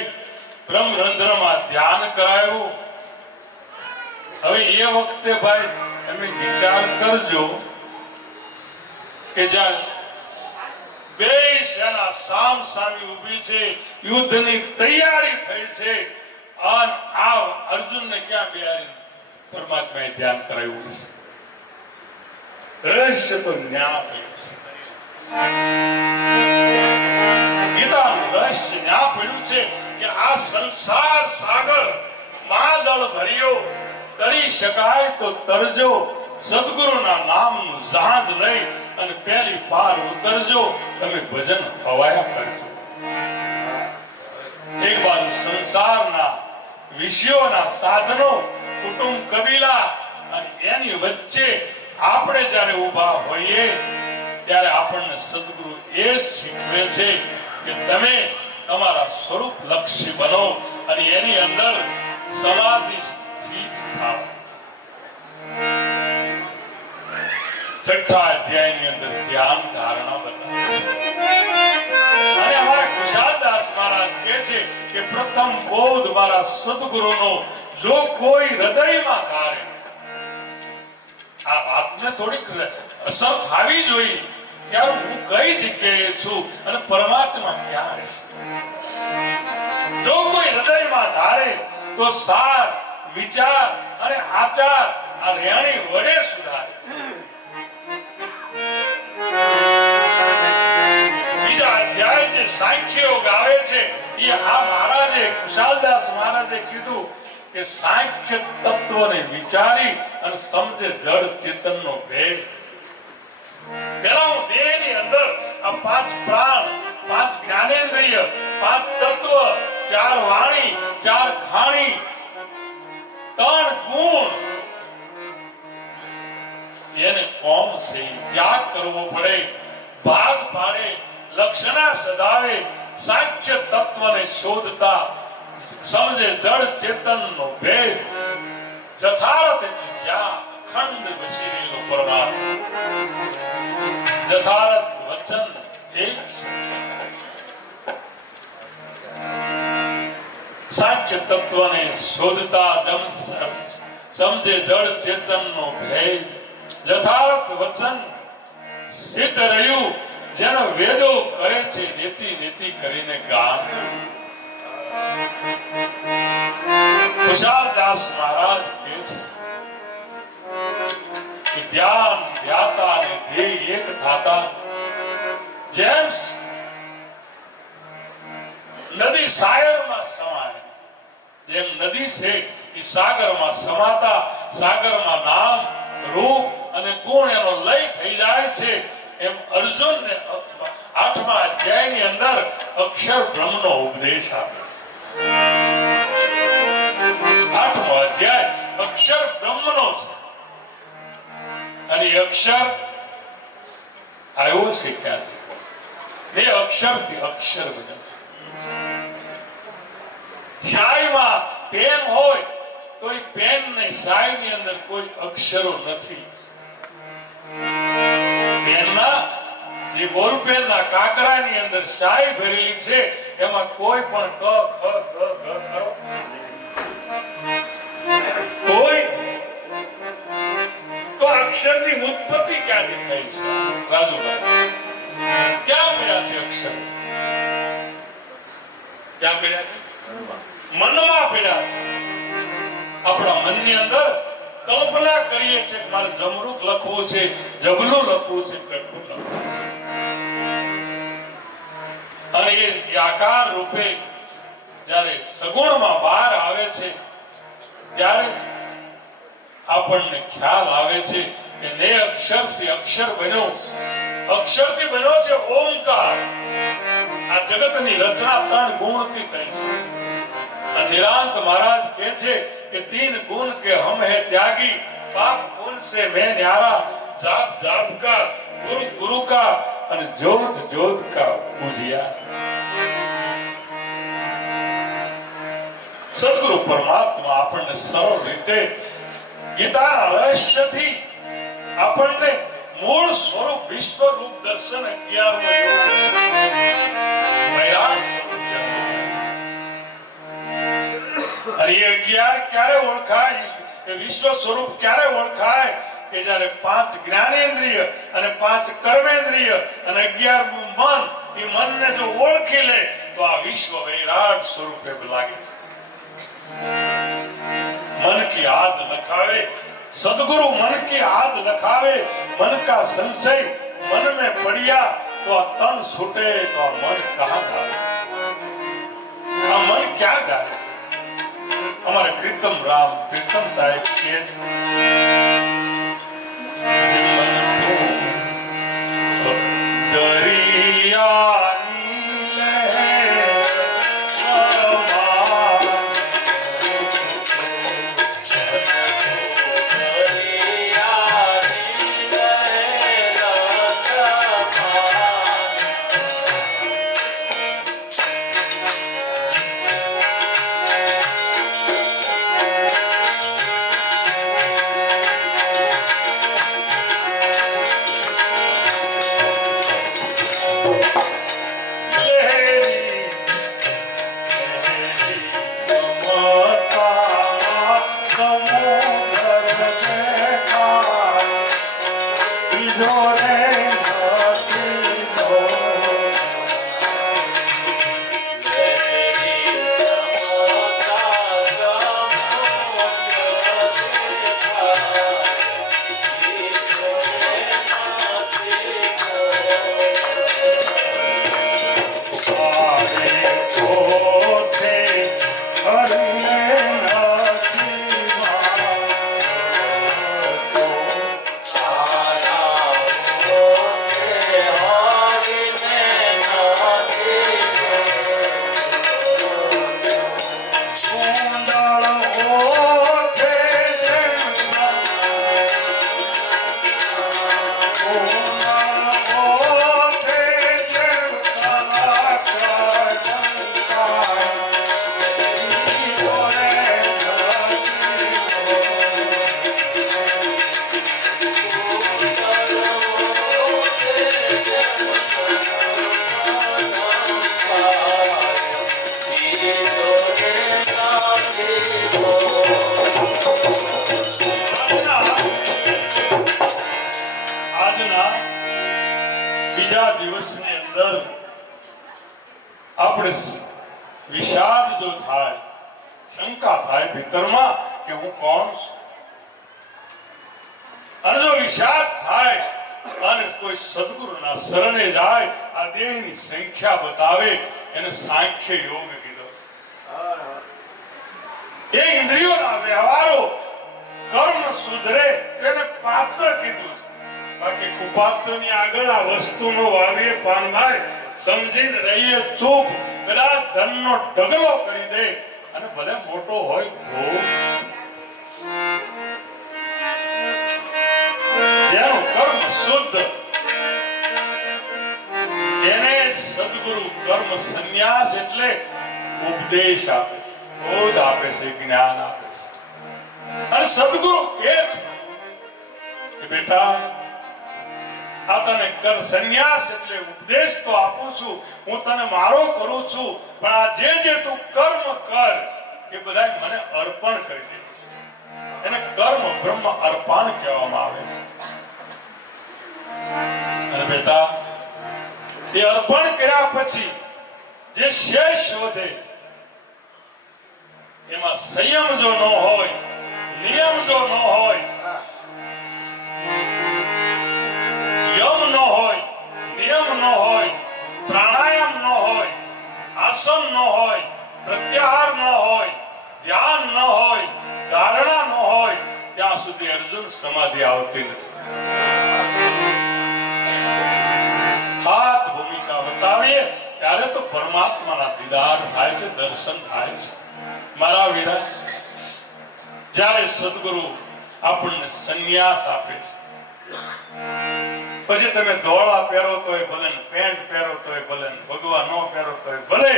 બ્રહ્મરંધ્રમાં ધ્યાન કરાવ્યું. હવે એ વખતે ભાઈ તમે વિચાર કરજો કે જ્યાં બે સેના સામ સામી ઊભી છે, યુદ્ધની તૈયારી થઈ છે, અને આ અર્જુનને ક્યાં બિહારી પરમાત્માએ ધ્યાન કરાવ્યું છે. રહસ્ય તો ન્યા પડ્યું છે. ગીતાનું રહસ્ય ન્યા પડ્યું છે કે આ સંસાર સાગર મહાજળ ભર્યો, તરી શકાય તો તરજો, સદગુરુના નામનું જહાજ લઈ અને પહેલી પાર ઉતરજો, તમે ભજન હવાયા કરજો. એક બાજુ સંસારના વિષયોના સાધનો, કુટુંબ કબીલા, અને એની વચ્ચે આપણે જ્યારે ઊભા હોઈએ ત્યારે આપણને સદગુરુ એ શીખવે છે કે તમે તમારા સ્વરૂપ લક્ષી બનો અને એની અંદર સમાધિ સ્થિત થાઓ. છઠ્ઠા અધ્યાયની અંદર ધ્યાન ધારણા બતાવે છે. અને અમારા કુશાલદાસ મહારાજ કહે છે કે પ્રથમ બોધ મારા સદગુરુનો જો કોઈ હૃદયમાં ધારે, આ વાતને થોડીક અસર થવી જોઈએ કે હું કઈ જગ્યાએ છું અને પરમાત્મા ક્યાં છે. જો કોઈ હૃદયમાં ધારે તો સાર, વિચાર અને આચાર આ રેણી વડે સુધારે. બીજા અધ્યાય જે સાંખ્ય યોગ આવે છે એ આ મહારાજે, કુશાલદાસ મહારાજે કીધું કે સાંખ્ય તત્વને વિચારી અને સમજે જડ ચેતનનો ભેદ. પેલા હું દેહની અંદર આ 5 પ્રાણ, 5 જ્ઞાનેન્દ્રિય, 5 તત્વ, 4 વાણી, 4 ખાણી, 3 ગુણ, એને કોમ છે ત્યાગ કરવો પડે, ભાગ પાડે, લક્ષણા સદાવે, સાંખ્ય તત્વને શોધતા સમજે જડ ચેતનનો ભેદ. જથાર્થ એટલે જ્યાં અખંડ વસી રહેલો પરમાત્મા, જથાર્થ વચન એક છે. સાંખ્ય તત્વને શોધતા સમજે જડ ચેતનનો ભેદ. જથાર્થ વચન સિદ્ધ રહ્યું જેનો વેદો કરે છે નીતિ નીતિ કરીને ગાન. કુશાલદાસ મહારાજ કહે છે કે ધ્યાન ધ્યાતા અને ધ્યેય એક થાતા, જેમ નદી સાગરમાં સમાય, જેમ નદી છે એ સાગરમાં સમાતા સાગરમાં નામ, રૂપ અને ગુણ એનો લય થઈ જાય છે, એમ અર્જુનને 8મા અધ્યાયની અંદર અક્ષર બ્રહ્મનો ઉપદેશ આપે છે. 8મો અધ્યાય અક્ષર બ્રહ્મનો છે અને અક્ષર આવ્યો છે ક્યાંથી? એ અક્ષરથી અક્ષર બન્યો છે. શાહીમાં પેન હોય તો એ પેન ને શાહીની અંદર કોઈ અક્ષરો નથી. પેનના જે બોલપેનના કાકરાની અંદર શાહી ભરેલી છે, એમાં કોઈ પણ ક ખ ગ ઘ ખરો કોઈ. તો અક્ષરની ઉત્પત્તિ ક્યાંથી થઈ છે? રાજુભાઈ, ક્યાં પડ્યા છે અક્ષર? ક્યાં પડ્યા છે? મનમાં પડ્યા છે. આપણા મનની અંદર કલ્પના કરીએ છીએ કે મારે જમરૂખ લખવું છે, જબલું લખવું છે, કટકું લખવું છે, અને એ આકાર રૂપે જ્યારે સગુણમાં બહાર આવે છે ત્યારે આપણને ખ્યાલ આવે છે કે ને અક્ષરથી અક્ષર બન્યો. અક્ષરથી બન્યો છે ઓમકાર. આ જગતની રચના 3 ગુણથી થઈ છે. નિરાંત મહારાજ કહે છે कि 3 गुण के हम है त्यागी, पाप गुण से मैं न्यारा, जाप जाप का, गुरु गुरु का और ज्योत ज्योत का पूजिया. સદગુરુ પરમાત્મા આપણને સરળ રીતે ગીતાના રહસ્યથી આપણને મૂળ સ્વરૂપ વિશ્વ રૂપ દર્શન 11મો યોગ વૈરાગ સ્વરૂપ જન્મ. અને એ 11 ક્યારે ઓળખાય? એ વિશ્વ સ્વરૂપ ક્યારે ઓળખાય? કે જ્યારે 5 જ્ઞાનેન્દ્રિય અને 5 કર્મેન્દ્રિય અને 11મું મન, એ મનને જો ઓળખી લે તો આ વિશ્વ વૈરાટ સ્વરૂપે લાગે છે. मन की आद लखावे, सदगुरु मन की आद लखावे, मन का संशय मन में पड़िया तो आ तन छूटे तो आ मन कहां गावे, आ मन क्या गाए? हमारे प्रीतम राम प्रीतम साहेब के मन तो दरिया બીજા દિવસની અંદર આપણે વિષાદ જો થાય, શંકા થાય ભીતરમાં કે હું કોણ છું, અને જો વિષાદ થાય અને કોઈ સદગુરુના શરણે જાય, આ દેહની સંખ્યા બતાવે, એને સાંખ્ય યોગ કીધો છે. એ ઇન્દ્રિયોના વ્યવહારો કર્મ સુધરે તેને પાત્ર કીધું છે. બાકી કુપાત્રની આગળ આ વસ્તુનો વાવીએ પાનભાઈ સમજીને રહીએ ચૂપ, કદાચ ધનનો ઢગલો કરી દે અને ભલે મોટો હોય તો જેનું કર્મ શુદ્ધ એને સદગુરુ કર્મ સંન્યાસ એટલે ઉપદેશ આપે છે, બોધ આપે છે, જ્ઞાન આપે છે. અને સદગુરુ કહે છે કે બેટા આ તને કર સંન્યાસ એટલે ઉપદેશ તો આપું છું, હું તને મારો કરું છું, પણ આ જે તું કર્મ કર એ બધા મને અર્પણ કરી દે. એને કર્મ બ્રહ્મ અર્પણ કહેવામાં આવે છે. અને બેટા એ અર્પણ કર્યા પછી જે શેષ વધે એમાં સંયમ જો ન હોય, નિયમ જો ન હોય, યમ ન હોય, નિયમ ન હોય, પ્રાણાયામ ન હોય, આસન ન હોય, પ્રત્યાહાર ન હોય, ધ્યાન ન હોય, ધારણા ન હોય, ત્યાં સુધી અર્જુન સમાધિ આવતી નથી. હાથ ભૂમિકા બતાવીએ ત્યારે તો પરમાત્માના દીદાર થાય છે, દર્શન થાય છે. મારા વીરા, જ્યારે સદગુરુ આપણને સંન્યાસ આપે છે, પછી તમે ધોળા પહેરો તોય ભલે, પેન્ટ પહેરો તોય ભલે, ભગવા ન પહેરો તોય ભલે,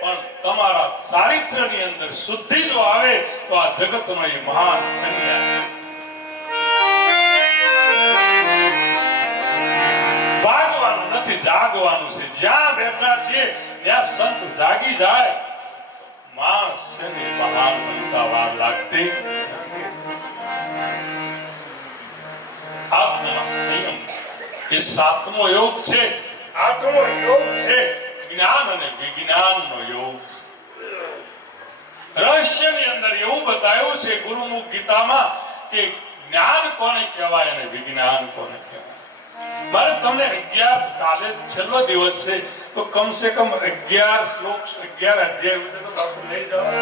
પણ તમારા ચારિત્ર્યની અંદર શુદ્ધિ જો આવે તો આ જગતનો એ મહાન સંન્યાસ છે. ભાગવાનું નથી, જાગવાનું છે. જ્યાં બેઠા છીએ ત્યાં સંત જાગી જાય, માણસ એની મહાન બનતા વાર લાગતી નથી. આત્મા સંયમ એ સાતમો યોગ છે. આઠમો યોગ છે જ્ઞાન અને વિજ્ઞાનનો યોગ છે. રહસ્યની અંદર એવું બતાવ્યું છે ગુરુમુખ ગીતામાં કે જ્ઞાન કોને કહેવાય અને વિજ્ઞાન કોને કહેવાય. મારે તમને 11 કાલે છેલ્લો દિવસ છે તો કમસે કમ 11 શ્લોક 11 અધ્યાય તો બાપુ લઈ જાઓ.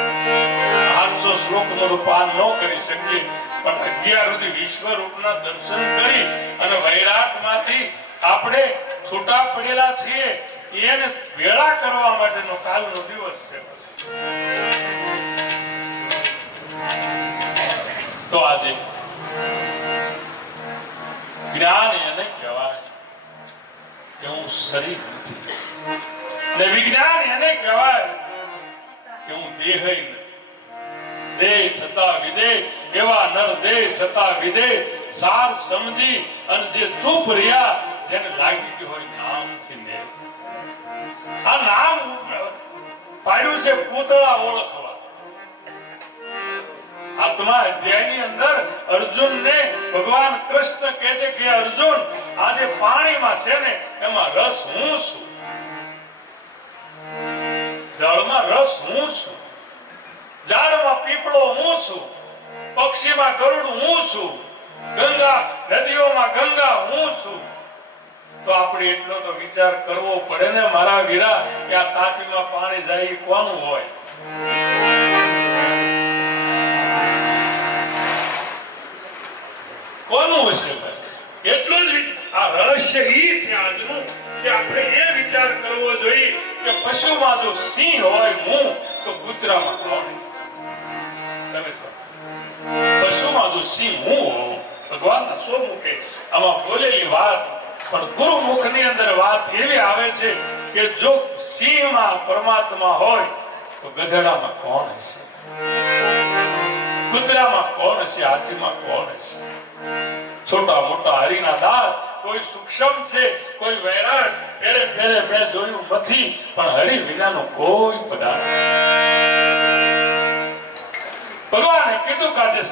800 શ્લોકનો તો પાર ન કરી શકીએ પણ 11 સુધી વિશ્વરૂપના દર્શન કરી અને વૈરાગમાંથી આપણે છૂટા પડેલા છીએ એને ભેળા કરવા માટેનો કાલનો દિવસ છે. તો આજે જ્ઞાન એને કહેવાય કે હું શરીર નથી ને વિજ્ઞાન એને કહેવાય કે હું દેહ નથી. દેહ છતાં વિદેહ એવા નર દેહ છતાં વિદેહ સાર સમજી અને જે ચૂપ રહ્યા જેને લાગી ગયું હોય નામથી ને આ નામ પાડ્યું છે પૂતળા ઓળખવા. આત્મા અધ્યાયની અંદર અર્જુનને ભગવાન કૃષ્ણ કહે છે કે અર્જુન આજે પાણીમાં છે ને એમાં રસ હું છું, જળમાં રસ હું છું, ઝાડમાં પીપળો હું છું, પક્ષીમાં ગરુડ હું છું, ગંગા નદીઓમાં ગંગા હું છું. તો આપણે એટલો તો વિચાર કરવો પડે ને મારા વીરા કે આ તાપીમાં પાણી જાય કોનું હોય? કોનું હશે ભાઈ? એટલો જ આ રહસ્ય ઈ છે આજનું કે આપણે એ વિચાર કરવો જોઈએ કે પશુમાં જો સિંહ હોય હું તો કૂતરામાં કોણ છે? તમે કહો. પશુમાં જો સિંહ હું હોઉં ભગવાનના સો મુખે આમાં બોલેલી વાત પણ ગુરુ મુખની અંદર વાત એવી આવે છે કે જો સિંહમાં પરમાત્મા હોય તો ગધેડામાં કોણ હશે? કૂતરામાં કોણ હશે? હાથીમાં કોણ હશે? છોટા મોટા હરિના દાસ કોઈ સૂક્ષ્મ છે કોઈ વૈરાગ ફેરે ફેરે મેં જોયું નથી પણ હરિ વિનાનો કોઈ પદાર્થ. ભગવાને કીધું કે આજે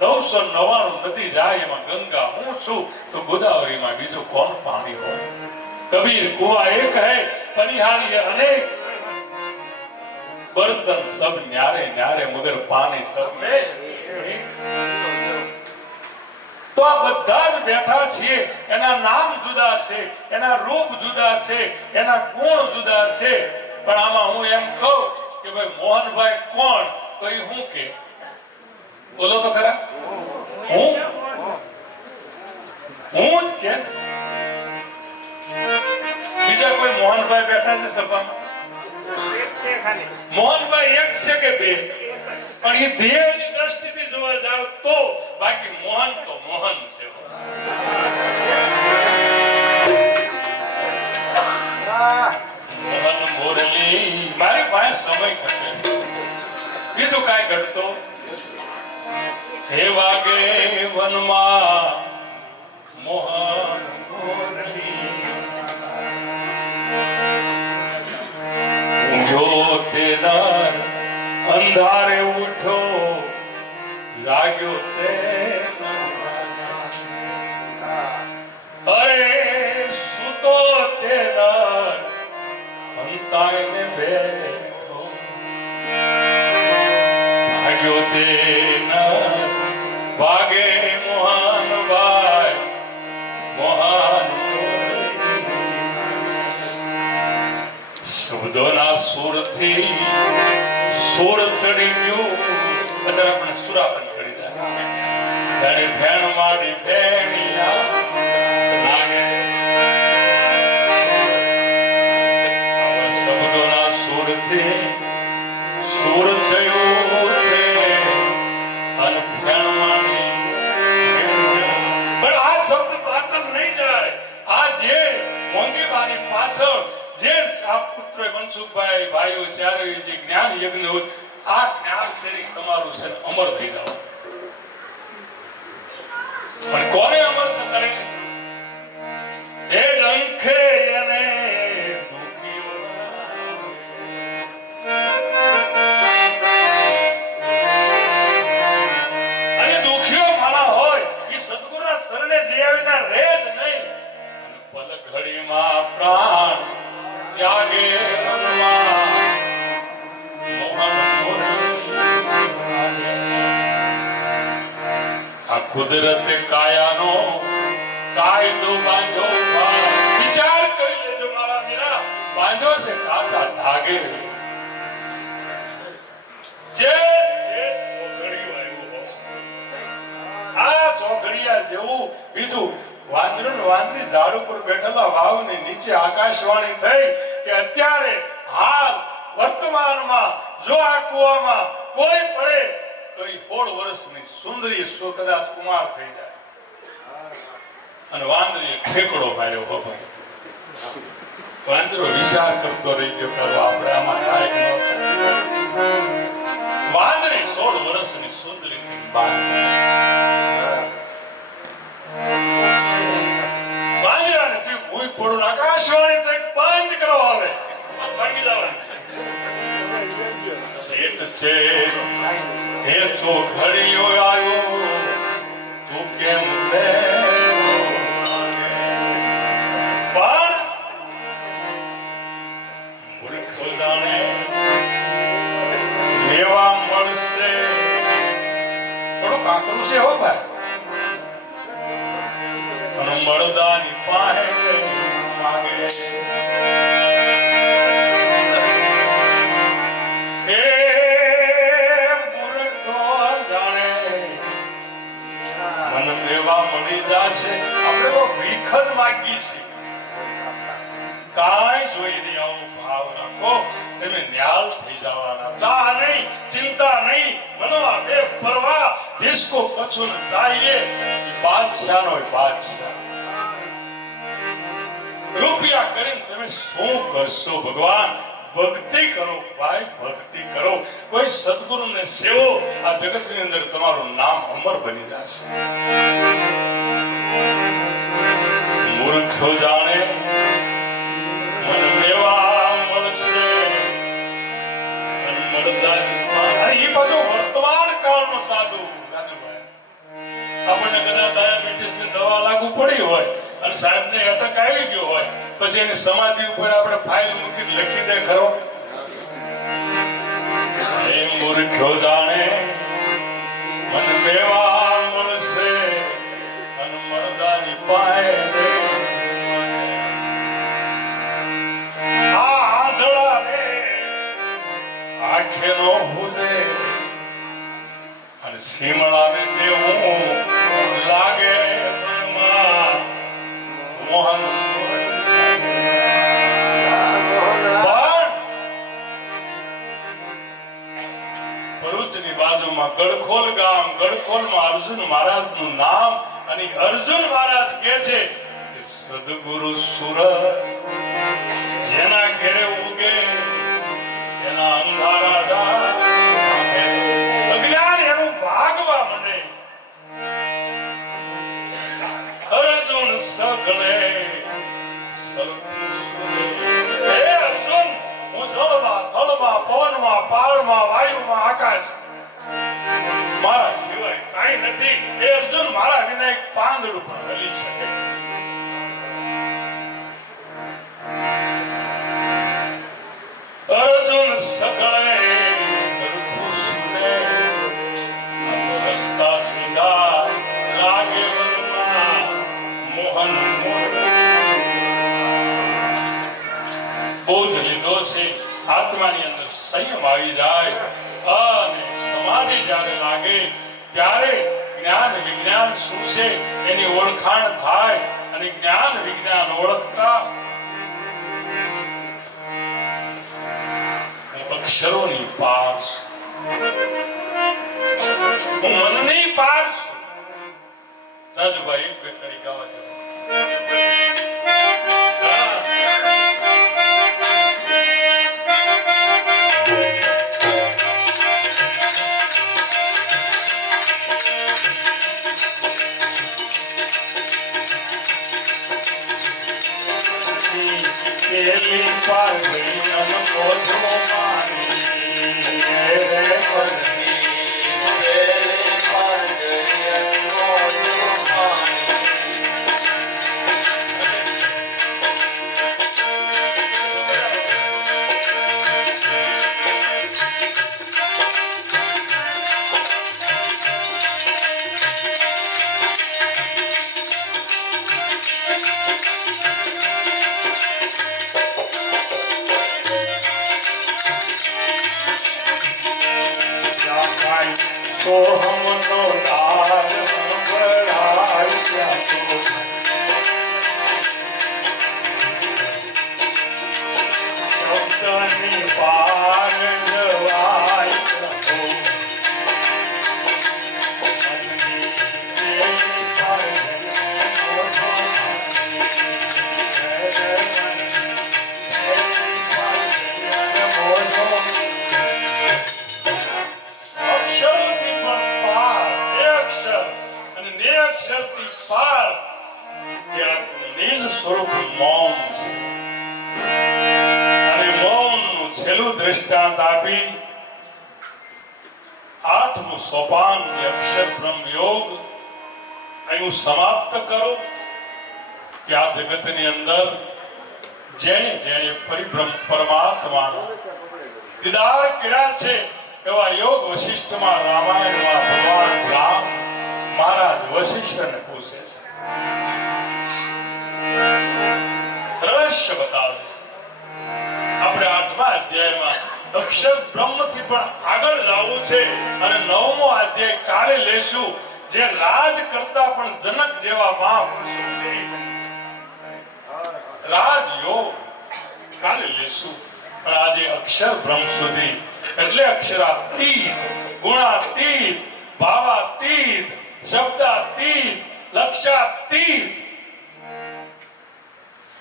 999 નદી જાય એમાં ગંગા હું છું તો ગોદાવરીમાં બીજું કોણ પાણી હોય? કબીર કુવા એક હૈ પનિહારી હૈ અનેક, બર્તન સબ ન્યારે ન્યારે મગર પાણી સબ में एक. તો આ બધા જ બેઠા છીએ એના નામ જુદા છે, એના રૂપ જુદા છે, એના ગુણ જુદા છે પણ આમાં હું એમ કહું કે ભાઈ મોહનભાઈ કોણ તો એ હું કે બોલો તો ખરા. હું જ કે બીજા કોઈ મોહનભાઈ બેઠા છે સભામાં? મોહનભાઈ એક છે કે બે? પણ એ દેહની દ્રષ્ટિથી જોવા જાવ તો બાકી મોહન તો મોહન છે. મોહન મોરલી મારી પાસે સમય ઘટે છે બીજું કાંઈ ઘટતો હે વાગે વનમાં મોહન મોરલી ઊંઘ્યો તે નર અંધારે ઉઠો જાગ્યો તે અરે સુતો તે નર અંતાઈને બેઠો ભાગ્યો તે નર વાગે મોહનભાઈ મોહન શબ્દોના સુરથી સુર ચડી ગયું. અત્યારે આપણે સુરાતન ચડી જાય જાણે ફેણ માડી ફેણિયા લાગે. આવા શબ્દોના સુરથી સુર ચડ્યું છે અને ફેણ માડી પણ આ શબ્દ પાતળ નહીં જાય. આ જે મોંઘીબાની પાછળ જે આ પુત્ર મનસુખભાઈ ભાઈઓ ચારે જે જ્ઞાન યજ્ઞ હોય આ જ્ઞાન શરીર તમારું છે અમર થઈ જાવ. પણ કોને અમર કરે? હે લંખે અને દુખીઓ અને દુખીઓ માણા હોય એ સદગુરુના શરણે જે આવીને રહે જ નહીં. પલ ઘડીમાં પ્રાણ ત્યાગે મનમાં મોહન મોરલી કુદરતે કાયાનો કાયદો બાંધો ભાઈ. વિચાર કરી લેજો મારા વીરા, બાંધો છે કાચા ધાગે. જે ચોઘડિયું આવ્યું હો. આ ચોઘડિયા જેવું બીજું વાંદરું ને વાંદરી ઝાડ ઉપર બેઠેલા વાવની નીચે આકાશવાણી થઈ કે અત્યારે હાલ વર્તમાનમાં જો આ કુવામાં કોઈ પડે તો એ 16 વર્ષની સુંદરી કદાચ કુમાર થઈ જાય. અને વાંદરીએ ઠેકડો માર્યો બાપા. વાંદરો વિચાર કરતો રહી ગયો કરો આપણે આમાં થાય કે ન થાય. વાંદરી 16 વર્ષની સુંદરી થઈ વાંદરાને તું ભૂઈ પડું આકાશવાણી તો બંધ કરો હવે ભાગી જવાનું છે. હે ચોઘડિયો આવ્યો તું કેમ પણ મૂર્ખ જાણે મેવા મળશે. થોડું કાંકરું છે હો ભાઈ. અને મળદાની પાસે માગે એ મૂર્ખો જાણે મન મેવા મળી જશે. આપણે તો ભીખ જ માગી છે. કાંઈ જોઈ નહીં આવો ભાવ રાખો તમે ન્યાલ થઈ જવાના. ચા નહીં, ચિંતા નહીં, મનવા બે પરવા जिसको कछु न चाहिए बादशाह नो बादशाह. રૂપિયા કરીને તમે શું કરશો ભગવાન? ભક્તિ કરો ભાઈ, ભક્તિ કરો. કોઈ સદગુરુને સેવો, આ જગતની અંદર તમારું નામ અમર બની જશે. મૂર્ખ જાણે મન મેવા મળશે અને મળદાની અને એ બધું વર્તમાન કાળનો સાધુ. આપણને કદાચ ડાયાબિટીસની દવા લાગુ પડી હોય અને સાહેબને અટક આવી ગયો હોય, પછી એની સમાધિ ઉપર આપણે ફાઇલ મૂકી લખી દે ખરો. એ મૂર્ખો જાણે મન મેવા મળશે અને મળદાની પાસે આ આંધળાને આંખે નો ભૂલે અને શિમળાને તેવું લાગે મનમાં મોહન. ભરૂચની બાજુમાં ગડખોલ ગામ, ગડખોલમાં અર્જુન મહારાજનું નામ. અને અર્જુન મહારાજ કહે છે કે સદગુરુ સુરત જેના ઘેરે ઉગે એના અંધારા અજ્ઞાન એનું ભાગવા મને. અર્જુન સગળે હે અર્જુન, હું જળમાં, થળમાં, પવનમાં, પાળમાં, વાયુમાં, આકાશ મારા સિવાય કાંઈ નથી. એ અર્જુન મારા વિના એક પાંદડું પણ હલી શકે. અર્જુન સગળે સરખું સુધે રસ્તા સીધા લાગે વનમાં મોહન. બોધ લીધો છે, આત્માની અંદર સંયમ આવી જાય અને સમાધિ જ્યારે લાગે ત્યારે જ્ઞાન વિજ્ઞાન શું છે એની ઓળખાણ થાય. અને જ્ઞાન વિજ્ઞાન ઓળખતા અક્ષરોની પાર છું, હું મનની પાર છું. રાજુભાઈ એક બે કડી ગાવા દો. કેલી પારણી અન કોધો મારી રે પરસી કેલી પારણી અન કોધો મારી. સોહમનો નાદ સંભળાય ત્યાં તો શબ્દની પાર જવાય પ્રભુ અક્ષરોથી પણ પાર બે અક્ષર અને બે અક્ષરથી પાર એ આપણું નિજ સ્વરૂપ મૌન છે અને મૌનનું છેલ્લું દ્રષ્ટાંત આપી આઠમું સોપાન કે અક્ષર બ્રહ્મ યોગ અહીં સમાપ્ત કરો કે આ જગતની અંદર જેણે જેણે પરિબ્રહ્મ પરમાત્માના દીદાર કર્યા છે એવા યોગ વશિષ્ઠમાં રામાયણમાં ભગવાન રામ મહારાજ વશિષ્ઠને પૂછે છે રહસ્ય બતાવે છે આપણે આઠમા અધ્યાયમાં અક્ષર બ્રહ્મથી પણ આગળ જવું છે અને નવમો અધ્યાય કાલે લેશું જે રાજ કરતા પણ જનક જેવા મહાપુરુષો રાજયોગ કાલે લેશું પણ આજે અક્ષર બ્રહ્મ સુધી એટલે અક્ષરાતીત ગુણાતીત ભાવાતીત શબ્દાતીત લક્ષ્યાતીત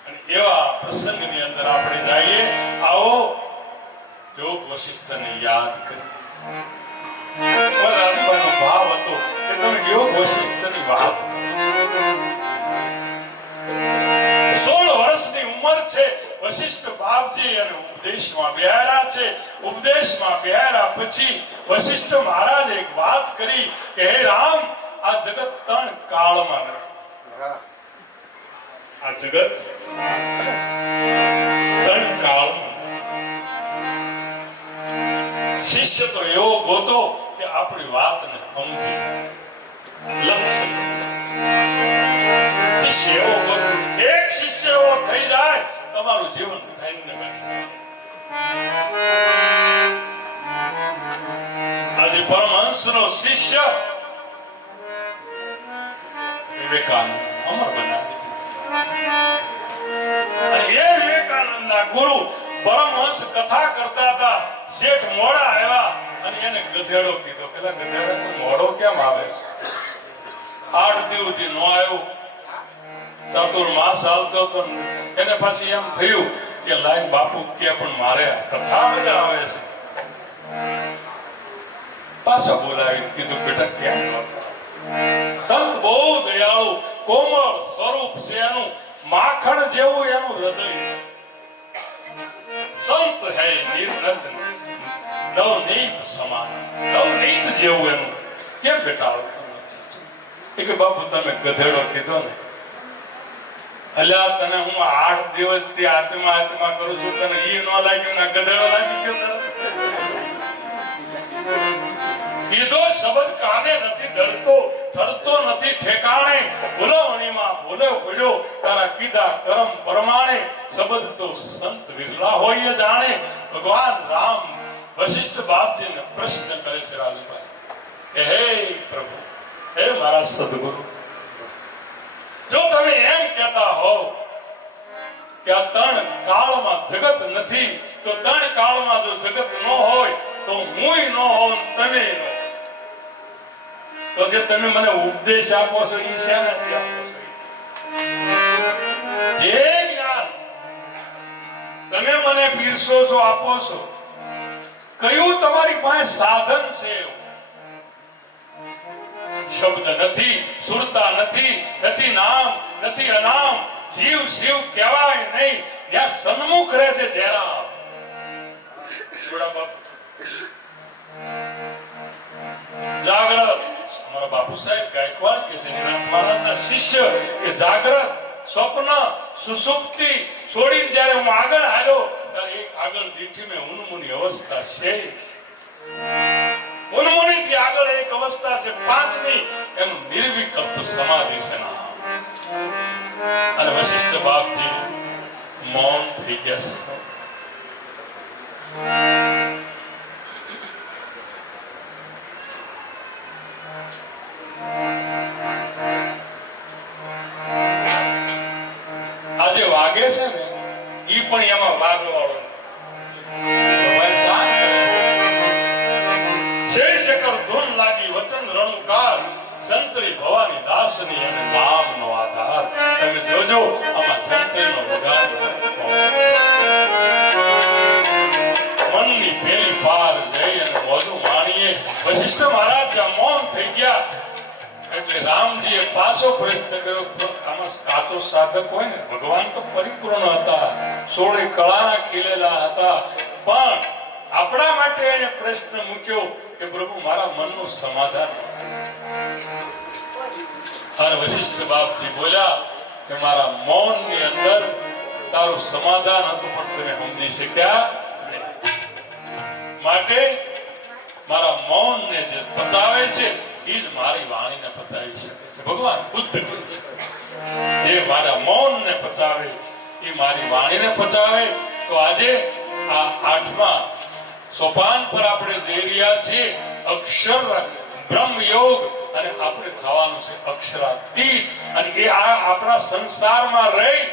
અને એવા પ્રસંગની અંદર આપણે જઈએ આવો યોગ વશિષ્ઠને યાદ કરીએ રાજભાઈનો ભાવ હતો કે તમે યોગ વશિષ્ઠની વાત કરો 16 વર્ષની ઉંમર છે વશિષ્ઠ બાપજી અને ઉપદેશમાં બેહારા છે ઉપદેશમાં બેહારા પછી વશિષ્ઠ મહારાજ એક વાત કરી કે હે રામ આ જગત ત્રણ કાળમાં આ જગત ત્રણ કાળમાં શિષ્ય તો એવો ગોતો કે આપણી વાતને સમજી લક્ષ્ય શિષ્ય એવો ગોતો એક શિષ્ય એવો થઈ જાય તમારું જીવન ધન્ય બની આજે પરમહંસનો શિષ્ય વિવેકાનંદ અમર બનાવી અને એ વિવેકાનંદના ગુરુ પરમહંસ કથા કરતા હતા શેઠ મોડા આવ્યા અને એને ગધેડો કીધો પેલા ગધેડો મોડો કેમ આવે છે 8 દિવસથી નો આવ્યો ચાતુર્માસ હાલતો તો એને પછી એમ થયું કે લાઈન બાપુ કે પણ મારે કથા મજા આવે છે પાછા બોલાવી કીધું બેટા કેમ ન સંત બહુ દયાળુ કોમળ સ્વરૂપ છે એનું માખણ જેવું એનું હૃદય છે સંત હૈ નિર્નંદ નવનીત સમાન નવનીત જેવું એનું કેમ બેટા કે બાપુ તમે ગધેડો કીધો ને અલ્યા તને હું 8 દિવસથી આત્મા કરું છું તને ઈ ન લાગ્યું ને ગધેડો લાગી ગયો તને કીધો શબ્દ કાને નથી ડરતો ઠરતો નથી ઠેકાણે ભૂલવણીમાં ભૂલે પડ્યો તારા કીધા કરમ પ્રમાણે શબ્દ તો સંત વિરલા હોય જાણે ભગવાન રામ વશિષ્ઠ બાપજીને પ્રશ્ન કરે છે રાજુભાઈ કે હે પ્રભુ હે મારા સદગુરુ જો તમે એમ કહેતા હો કે આ ત્રણ કાળમાં જગત નથી તો ત્રણ કાળમાં જો જગત ન હોય તો હુંય ન હોઉં તમે ન તો જે તમે મને ઉપદેશ આપો છો એ છે નથી આપો છો જે જ્ઞાન તમે મને પીરસો છો આપો છો કયું તમારી પાસે સાધન છે શબ્દ નથી સુરતા નથી નથી નામ નથી અનામ જીવ શિવ કહેવાય નહીં ત્યાં સન્મુખ રહે છે જયરામ જોડા બાપુ જાગ્રત મારા બાપુ સાહેબ ગાયકવાડ કે છે નિરાંત મહારાજના શિષ્ય કે જાગ્રત સ્વપ્ન સુષુપ્તિ છોડીને જ્યારે હું આગળ આવ્યો ત્યારે એક આગળ દીઠી મેં ઉન્મુની અવસ્થા છે ઉન્મુની થી આગળ એક અવસ્થા છે પાંચમી એનું નિર્વિકલ્પ સમાધિ છે નામ અને વશિષ્ઠ બાપજી મૌન થઈ ગયા છે પણ એમાં વાગવા વાળો તો ભાઈ શાંત રહે. જય શંકર ધૂન લાગી વચન રણુકાર સંતરી ભવાની દાસની અને નામનો આધાર. તમે જોજો આમાં સંતરીનો વગાડ મનની પેલી પાર જઈ અને મોઢું માણીએ વશિષ્ઠ મહારાજ જ્યાં મૌન થઈ ગયા એટલે રામજીએ પાછો પ્રશ્ન કર્યો. આમાં કાચો સાધક હોય ને, ભગવાન તો પરિપૂર્ણ હતા, 16 કળાના ખીલેલા હતા, પણ આપણા માટે એને પ્રશ્ન મૂક્યો કે પ્રભુ મારા મનનું સમાધાન. અને વશિષ્ઠ બાપજી બોલ્યા કે મારા મૌનની અંદર તારું સમાધાન હતું પણ તમે સમજી શક્યા નહીં. માટે મારા મૌનને જે પચાવે છે એ જ મારી વાણીને પચાવી શકે છે. ભગવાન બુદ્ધ કહે છે જે મારા મૌનને પચાવે એ મારી વાણીને પચાવે. તો આજે આ 8મા સોપાન પર આપણે જઈ રહ્યા છીએ અક્ષર બ્રહ્મ યોગ, અને આપણે થવાનું છે અક્ષરાતીત. અને એ આ આપણા સંસારમાં રહી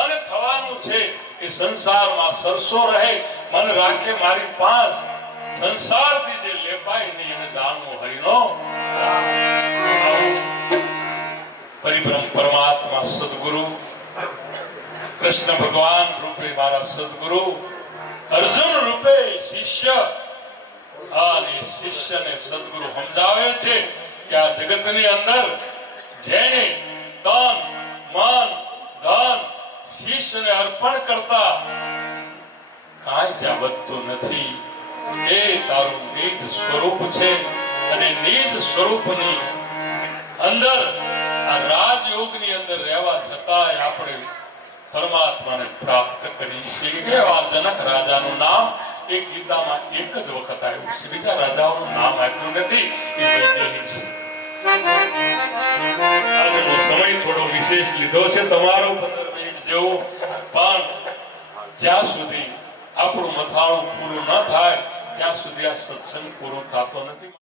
અને થવાનું છે એ સંસારમાં સરસો રહે, મન રાખે મારી પાંચ, સંસારથી જે લેપાય નહીં એને જાણવું હરિનો. પરિબ્રહ્મ પરમાત્મા સદગુરુ કૃષ્ણ ભગવાન રૂપે મારા સદગુરુ, અર્જુન રૂપે શિષ્ય, અને શિષ્યને સદગુરુ સમજાવે છે કે આ જગતની અંદર જેને તન મન ધન શિષ્યને અર્પણ કરતા કાંઈ જ વધતું નથી. એ તારું નિજ સ્વરૂપ છે, અને નિજ સ્વરૂપની અંદર આ રાજયોગની અંદર રહેવા છતાંય આપણે પરમાત્માને પ્રાપ્ત કરી છીએ. એવા જનક રાજાનું નામ એક ગીતામાં એક જ વખત આવ્યું છે, બીજા રાજાઓનું નામ આપ્યું નથી. એ વૈદેહી છે. આજનો સમય થોડો વિશેષ લીધો છે તમારો, 15 મિનિટ જેવો, પણ જ્યાં સુધી આપણું મથાળું પૂરું ન થાય ત્યાં સુધી આ સત્સંગ પૂરો થતો નથી.